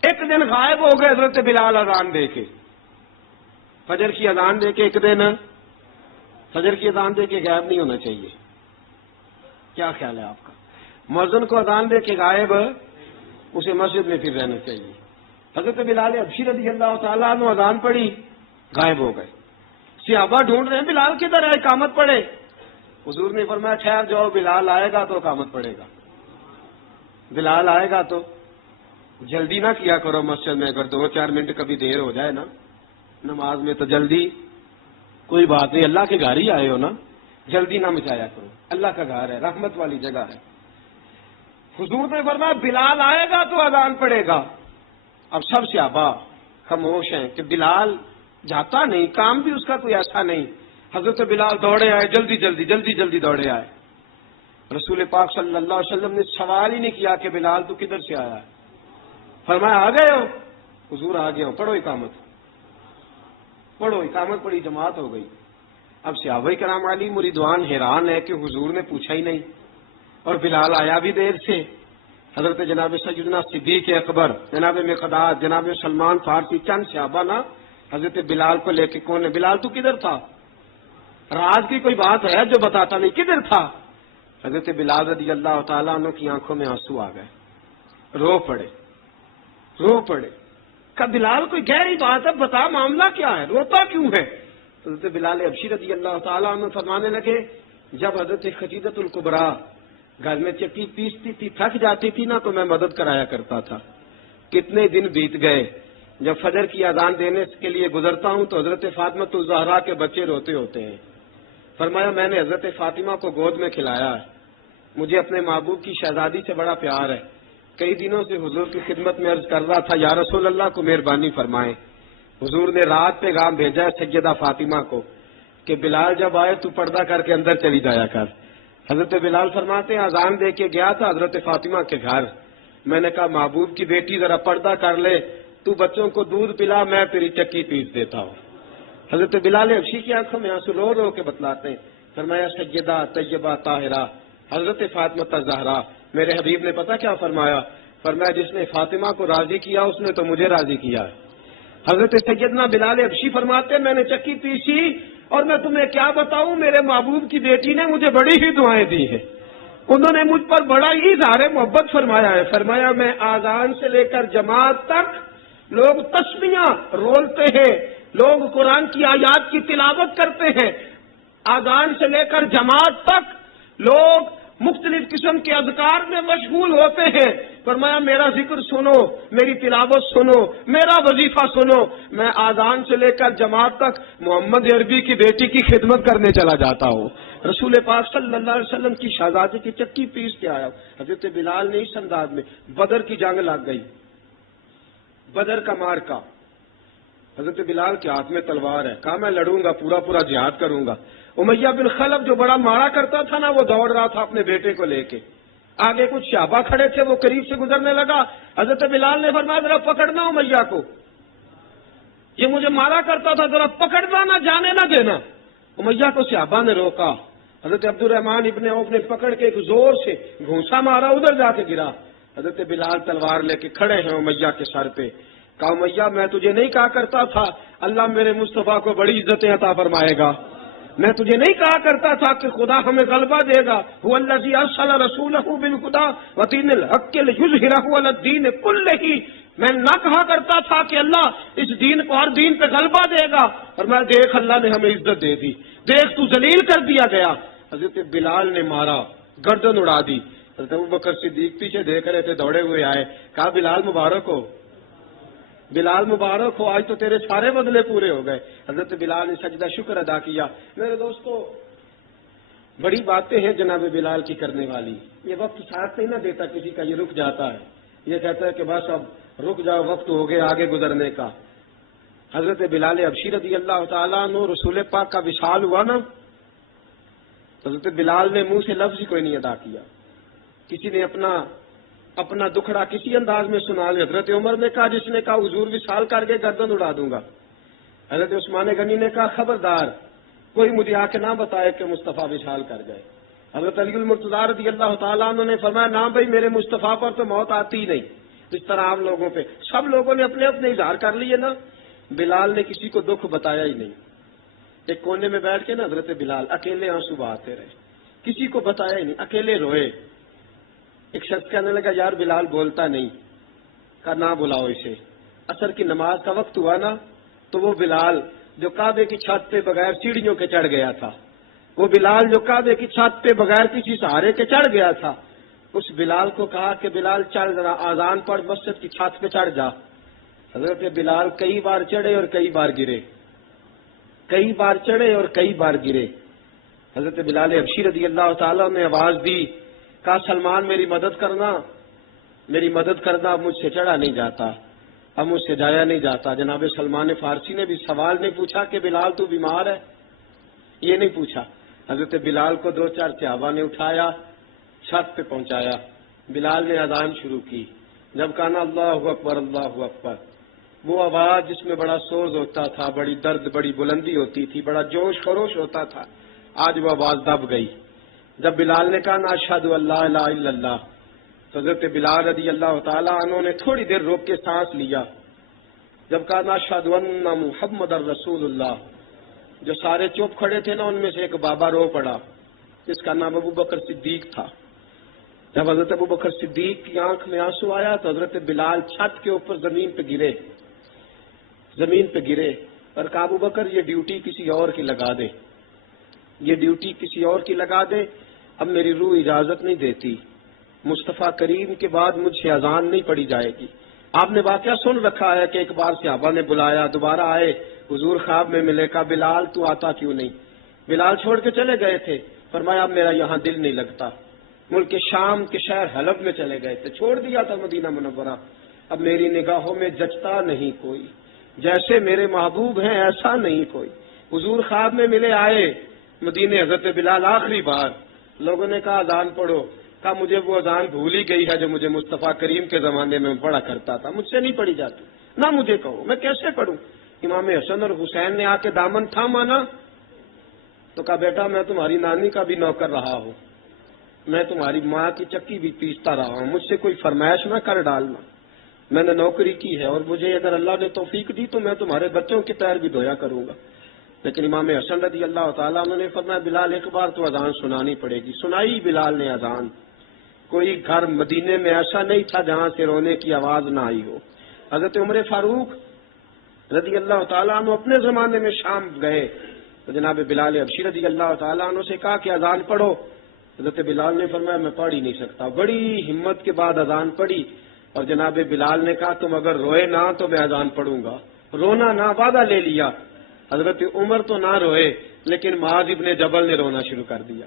ایک دن غائب ہو گئے حضرت بلال اذان دے کے، فجر کی اذان دے کے. ایک دن فجر کی اذان دے کے غائب نہیں ہونا چاہیے. کیا خیال ہے آپ کا؟ مؤذن کو اذان دے کے غائب اسے مسجد میں پھر رہنا چاہیے. حضرت بلال حبشی رضی اللہ تعالیٰ عنہ اذان پڑھی, غائب ہو گئے. صحابہ ڈھونڈ رہے ہیں بلال کدھر ہے, اقامت پڑھے. حضور نے فرمایا ٹھہر جاؤ, بلال آئے گا تو اقامت پڑھے گا. بلال آئے گا تو جلدی نہ کیا کرو مسجد میں, اگر 2-4 منٹ کبھی دیر ہو جائے نا نماز میں تو جلدی کوئی بات نہیں, اللہ کے گھر ہی آئے ہو نا, جلدی نہ مچایا کرو, اللہ کا گھر ہے, رحمت والی جگہ ہے. حضور نے فرمایا بلال آئے گا تو اذان پڑے گا. اب سب صحابہ خاموش ہیں کہ بلال جاتا نہیں, کام بھی اس کا کوئی ایسا نہیں. حضرت بلال دوڑے آئے, جلدی جلدی جلدی جلدی دوڑے آئے. رسول پاک صلی اللہ علیہ وسلم نے سوال ہی نہیں کیا کہ بلال تو کدھر سے آیا ہے, فرمایا آ گئے ہو. حضور آ گئے ہو, پڑھو اقامت, پڑھو اقامت پڑھی, جماعت ہو گئی. اب صحابہ کرام علی مریدوان حیران ہے کہ حضور نے پوچھا ہی نہیں اور بلال آیا بھی دیر سے. حضرت جناب سیدنا صدیق اکبر, جناب مقداد, جناب سلمان فارسی, چند صحابہ نا حضرت بلال کو لے کے, کون ہے بلال تو کدھر تھا, راز کی کوئی بات ہے جو بتاتا نہیں, کدھر تھا. حضرت بلال رضی اللہ تعالیٰ عنہ کی آنکھوں میں آنسو آ گئے, رو پڑے, رو پڑے. کہ بلال کوئی گہری بات ہے, بتا معاملہ کیا ہے, روتا کیوں ہے. حضرت بلال حبشی رضی اللہ تعالیٰ عنہ فرمانے لگے جب حضرت خدیجۃ الکبریٰ گھر میں چکی پیستی تھی, تھک جاتی تھی نا تو میں مدد کرایا کرتا تھا. کتنے دن بیت گئے, جب فجر کی اذان دینے کے لیے گزرتا ہوں تو حضرت فاطمہ الزہرا کے بچے روتے ہوتے ہیں. فرمایا میں نے حضرت فاطمہ کو گود میں کھلایا ہے, مجھے اپنے محبوب کی شہزادی سے بڑا پیار ہے. کئی دنوں سے حضور کی خدمت میں عرض کر رہا تھا یا رسول اللہ کو مہربانی فرمائیں. حضور نے رات پیغام بھیجا ہے سیدہ فاطمہ کو کہ بلال جب آئے تو پردہ کر کے اندر چلی جایا کر. حضرت بلال فرماتے ہیں اذان دے کے گیا تھا حضرت فاطمہ کے گھر, میں نے کہا محبوب کی بیٹی ذرا پردہ کر لے, تو بچوں کو دودھ پلا, میں تیری چکی پیس دیتا ہوں. حضرت بلال حبشی کی آنکھوں میں آنسو رو رو کے بتلاتے ہیں. فرمایا سیدہ طیبہ طاہرہ حضرت فاطمہ الزہرا, میرے حبیب نے پتہ کیا فرمایا, فرمایا جس نے فاطمہ کو راضی کیا اس نے تو مجھے راضی کیا ہے. حضرت سیدنا بلال حبشی فرماتے ہیں میں نے چکی پیسی اور میں تمہیں کیا بتاؤں, میرے محبوب کی بیٹی نے مجھے بڑی ہی دعائیں دی ہیں, انہوں نے مجھ پر بڑا ہی اظہار محبت فرمایا ہے. فرمایا میں آذان سے لے کر جماعت تک لوگ تسبیحاں رولتے ہیں, لوگ قرآن کی آیات کی تلاوت کرتے ہیں, آذان سے لے کر جماعت تک لوگ مختلف قسم کے اذکار میں مشغول ہوتے ہیں. فرمایا میرا ذکر سنو, میری تلاوت سنو, میرا وظیفہ سنو, میں آذان سے لے کر جماعت تک محمد عربی کی بیٹی کی خدمت کرنے چلا جاتا ہوں. رسول پاک صلی اللہ علیہ وسلم کی شہزادی کی چکی پیس کے آیا. حضرت بلال نے اس انداز میں, بدر کی جنگ لگ گئی, بدر کا مارکا, حضرت بلال کے ہاتھ میں تلوار ہے, کہا میں لڑوں گا, پورا پورا جہاد کروں گا. امیہ بن خلف جو بڑا مارا کرتا تھا نا وہ دوڑ رہا تھا اپنے بیٹے کو لے کے, آگے کچھ صحابہ کھڑے تھے, وہ قریب سے گزرنے لگا. حضرت بلال نے فرمایا ذرا پکڑنا امیہ کو, یہ مجھے مارا کرتا تھا, ذرا پکڑنا, نہ جانے نہ دینا. امیہ کو صحابہ نے روکا. حضرت عبد الرحمن ابن عوف نے پکڑ کے ایک زور سے گھونسا مارا, ادھر جا کے گرا. حضرت بلال تلوار لے کے کھڑے ہیں امیہ کے سر پہ. کہا امیہ میں تجھے نہیں کہا کرتا تھا اللہ میرے مصطفیٰ کو بڑی عزتیں عطا فرمائے گا, میں تجھے نہیں کہا کرتا تھا کہ خدا ہمیں غلبہ دے گا, هو الذی ارسل رسولہ بالہدی ودین الحق لیظہرہ علی الدین کلہ, میں نہ کہا کرتا تھا کہ اللہ اس دین کو ہر دین پہ غلبہ دے گا, اور میں دیکھ اللہ نے ہمیں عزت دے دی, دیکھ تو ذلیل کر دیا گیا. حضرت بلال نے مارا, گردن اڑا دی. حضرت ابوبکر صدیق پیچھے دیکھ رہے تھے, دوڑے ہوئے آئے, کہا بلال مبارک ہو, بلال مبارک ہو, آج تو تیرے سارے بدلے پورے ہو گئے. حضرت بلال نے سجدہ شکر ادا کیا. میرے دوستو بڑی باتیں ہیں جناب بلال کی کرنے والی. یہ وقت ساتھ نہیں نہ دیتا کسی کا, یہ رک جاتا ہے, یہ کہتا ہے کہ بس اب رک جاؤ, وقت ہو گیا آگے گزرنے کا. حضرت بلال حبشی رضی اللہ تعالیٰ عنہ رسول پاک کا وصال ہوا نا, حضرت بلال نے منہ سے لفظ ہی کوئی نہیں ادا کیا. کسی نے اپنا دکھڑا کسی انداز میں سنا لیا. حضرت عمر نے کہا, جس نے کہا حضور وصال کر کے گردن اڑا دوں گا. حضرت عثمان غنی نے کہا خبردار کوئی مجھے آ کے نہ بتائے کہ مصطفیٰ وصال کر گئے. حضرت علی المرتضیٰ رضی اللہ تعالیٰ عنہ نے فرمایا نہ بھائی میرے مصطفیٰ پر تو موت آتی ہی نہیں, جس طرح آپ لوگوں پہ سب لوگوں نے اپنے اپنے اظہار کر لیے نا, بلال نے کسی کو دکھ بتایا ہی نہیں. ایک کونے میں بیٹھ کے نا حضرت بلال اکیلے آنسو بہاتے رہے. کسی کو بتایا ہی نہیں، اکیلے روئے۔ ایک شخص کہنے لگا یار بلال بولتا نہیں، کہا نہ بلاؤ اسے۔ عصر کی نماز کا وقت ہوا نا تو وہ بلال جو کعبے کی چھت پہ بغیر سیڑھیوں کے چڑھ گیا تھا، وہ بلال جو کعبے کی چھت پہ بغیر کسی سہارے کے چڑھ گیا تھا، اس بلال کو کہا کہ بلال چل ذرا آذان پڑھ، مسجد کی چھت پہ چڑھ جا۔ حضرت بلال کئی بار چڑھے اور کئی بار گرے، کئی بار چڑھے اور کئی بار گرے۔ حضرت بلال حبشی رضی اللہ تعالیٰ نے آواز دی، کہا سلمان میری مدد کرنا، میری مدد کرنا، اب مجھ سے چڑھا نہیں جاتا، اب مجھ سے جایا نہیں جاتا۔ جناب سلمان فارسی نے بھی سوال نہیں پوچھا کہ بلال تو بیمار ہے، یہ نہیں پوچھا۔ حضرت بلال کو 2-4 صحابہ نے اٹھایا، چھت پہ پہنچایا، بلال نے اذان شروع کی۔ جب کہا نا اللہ اکبر اللہ اکبر، وہ آواز جس میں بڑا سوز ہوتا تھا، بڑی درد، بڑی بلندی ہوتی تھی، بڑا جوش خروش ہوتا تھا، آج وہ آواز دب گئی۔ جب بلال نے کہا نا اشہد ان لا الہ الا اللہ، تو حضرت بلال رضی اللہ تعالیٰ عنہ نے تھوڑی دیر روک کے سانس لیا۔ جب کہا نا اشہد ان محمد الرسول اللہ، جو سارے چپ کھڑے تھے نا ان میں سے ایک بابا رو پڑا جس کا نام ابو بکر صدیق تھا۔ جب حضرت ابو بکر صدیق کی آنکھ میں آنسو آیا تو حضرت بلال چھت کے اوپر زمین پہ گرے، زمین پہ گرے اور کہا ابو بکر یہ ڈیوٹی کسی اور کی لگا دے، یہ ڈیوٹی کسی اور کی لگا دے، اب میری روح اجازت نہیں دیتی، مصطفیٰ کریم کے بعد مجھ سے اذان نہیں پڑھی جائے گی۔ آپ نے واقعہ سن رکھا ہے کہ ایک بار صحابہ نے بلایا، دوبارہ آئے، حضور خواب میں ملے، کہا بلال تو آتا کیوں نہیں؟ بلال چھوڑ کے چلے گئے تھے، فرمایا اب میرا یہاں دل نہیں لگتا۔ ملک شام کے شہر حلب میں چلے گئے تھے، چھوڑ دیا تھا مدینہ منورہ، اب میری نگاہوں میں جچتا نہیں کوئی، جیسے میرے محبوب ہیں ایسا نہیں کوئی۔ حضور خواب میں ملے، آئے مدینے، حضرت بلال آخری بار، لوگوں نے کہا اذان پڑھو، کہا مجھے وہ اذان بھول ہی گئی ہے جو مجھے مصطفیٰ کریم کے زمانے میں پڑھا کرتا تھا، مجھ سے نہیں پڑھی جاتی، نہ مجھے کہو، میں کیسے پڑھوں؟ امام حسن اور حسین نے آ کے دامن تھاما نا تو کہا بیٹا میں تمہاری نانی کا بھی نوکر رہا ہوں، میں تمہاری ماں کی چکی بھی پیستا رہا ہوں، مجھ سے کوئی فرمائش نہ کر ڈالنا، میں نے نوکری کی ہے اور مجھے اگر اللہ نے توفیق دی تو میں تمہارے بچوں کے پیر بھی دھویا کروں گا۔ لیکن امام حسن رضی اللہ تعالیٰ عنہ نے فرمایا بلال ایک بار تو اذان سنانی پڑے گی۔ سنائی بلال نے اذان۔ کوئی گھر مدینے میں ایسا نہیں تھا جہاں سے رونے کی آواز نہ آئی ہو۔ حضرت عمر فاروق رضی اللہ تعالیٰ عنہ اپنے زمانے میں شام گئے تو جناب بلال حبشی رضی اللہ تعالیٰ عنہ سے کہا کہ اذان پڑھو، حضرت بلال نے فرمایا میں پڑھ ہی نہیں سکتا، بڑی ہمت کے بعد اذان پڑھی اور جناب بلال نے کہا تم اگر روئے نہ تو میں اذان پڑھوں گا، رونا نہ، وعدہ لے لیا۔ حضرت عمر تو نہ روئے لیکن معاذ ابن جبل نے رونا شروع کر دیا۔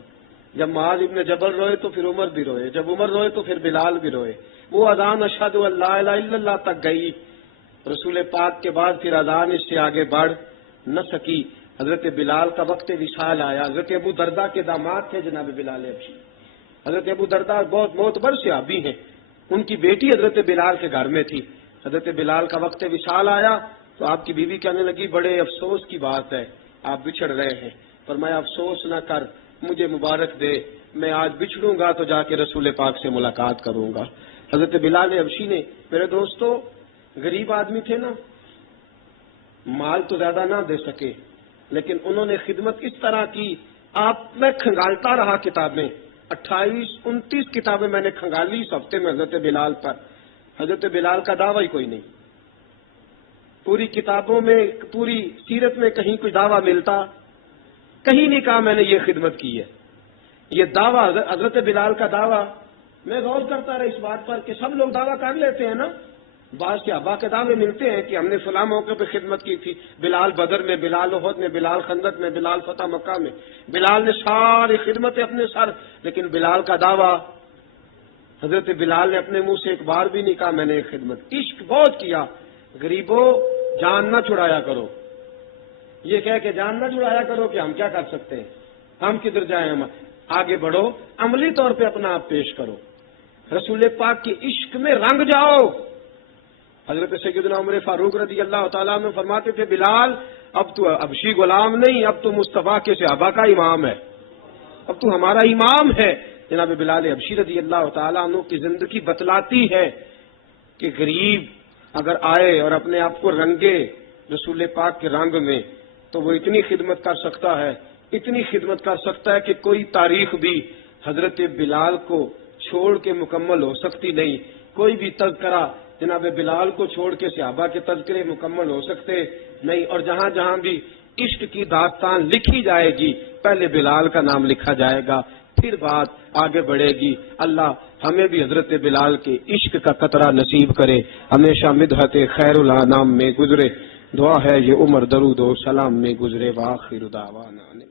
جب معاذ ابن جبل روئے تو پھر عمر بھی روئے، جب عمر روئے تو پھر بلال بھی روئے۔ وہ اذان اشہد ان لا الہ الا اللہ تک گئی، رسول پاک کے بعد پھر اذان اس سے آگے بڑھ نہ سکی۔ حضرت بلال کا وقت وصال آیا۔ حضرت ابو درداء کے داماد تھے جناب بلال حبشی، حضرت ابو درداء بہت معتبر صحابی ہیں، ان کی بیٹی حضرت بلال کے گھر میں تھی۔ حضرت بلال کا وقت وصال آیا تو آپ کی بیوی کہنے لگی بڑے افسوس کی بات ہے، آپ بچھڑ رہے ہیں۔ فرمایا افسوس نہ کر، مجھے مبارک دے، میں آج بچھڑوں گا تو جا کے رسول پاک سے ملاقات کروں گا۔ حضرت بلال حبشی نے، میرے دوستو، غریب آدمی تھے نا، مال تو زیادہ نہ دے سکے لیکن انہوں نے خدمت اس طرح کی، آپ میں کھنگالتا رہا کتابیں، 28-29 کتابیں میں نے کھنگالی اس ہفتے میں حضرت بلال پر۔ حضرت بلال کا دعویٰ ہی کوئی نہیں، پوری کتابوں میں، پوری سیرت میں کہیں کوئی دعویٰ ملتا؟ کہیں نہیں کہا میں نے یہ خدمت کی ہے۔ یہ دعویٰ حضرت بلال کا دعویٰ، میں غور کرتا رہا اس بات پر کہ سب لوگ دعویٰ کر لیتے ہیں نا، بعض صحابہ کے دعوے ملتے ہیں کہ ہم نے فلاں موقع پہ خدمت کی تھی، بلال بدر میں، بلال احد میں، بلال خندق میں، بلال فتح مکہ میں، بلال نے ساری خدمتیں اپنے سر، لیکن بلال کا دعویٰ، حضرت بلال نے اپنے منہ سے ایک بار بھی نہیں کہا میں نے خدمت۔ عشق بہت کیا۔ غریبوں جان نہ چھڑایا کرو، یہ کہہ کہ جان نہ چھڑایا کرو کہ ہم کیا کر سکتے ہیں، ہم کدھر جائیں، ہم آگے بڑھو، عملی طور پہ اپنا آپ پیش کرو، رسول پاک کے عشق میں رنگ جاؤ۔ حضرت سیدنا عمر فاروق رضی اللہ تعالیٰ عنہ فرماتے تھے بلال اب تو حبشی غلام نہیں، اب تو مصطفیٰ کے صحابہ کا امام ہے، اب تو ہمارا امام ہے۔ جناب بلال حبشی رضی اللہ تعالیٰ عنہ کی زندگی بتلاتی ہے کہ غریب اگر آئے اور اپنے آپ کو رنگے رسول پاک کے رنگ میں تو وہ اتنی خدمت کر سکتا ہے اتنی خدمت کر سکتا ہے کہ کوئی تاریخ بھی حضرت بلال کو چھوڑ کے مکمل ہو سکتی نہیں، کوئی بھی تذکرہ جناب بلال کو چھوڑ کے صحابہ کے تذکرے مکمل ہو سکتے نہیں، اور جہاں جہاں بھی عشق کی داستان لکھی جائے گی پہلے بلال کا نام لکھا جائے گا، پھر بات آگے بڑھے گی۔ اللہ ہمیں بھی حضرت بلال کے عشق کا قطرہ نصیب کرے، ہمیشہ مدحت خیر الانام میں گزرے۔ دعا ہے یہ عمر درود و سلام میں گزرے۔ وآخر دعوانا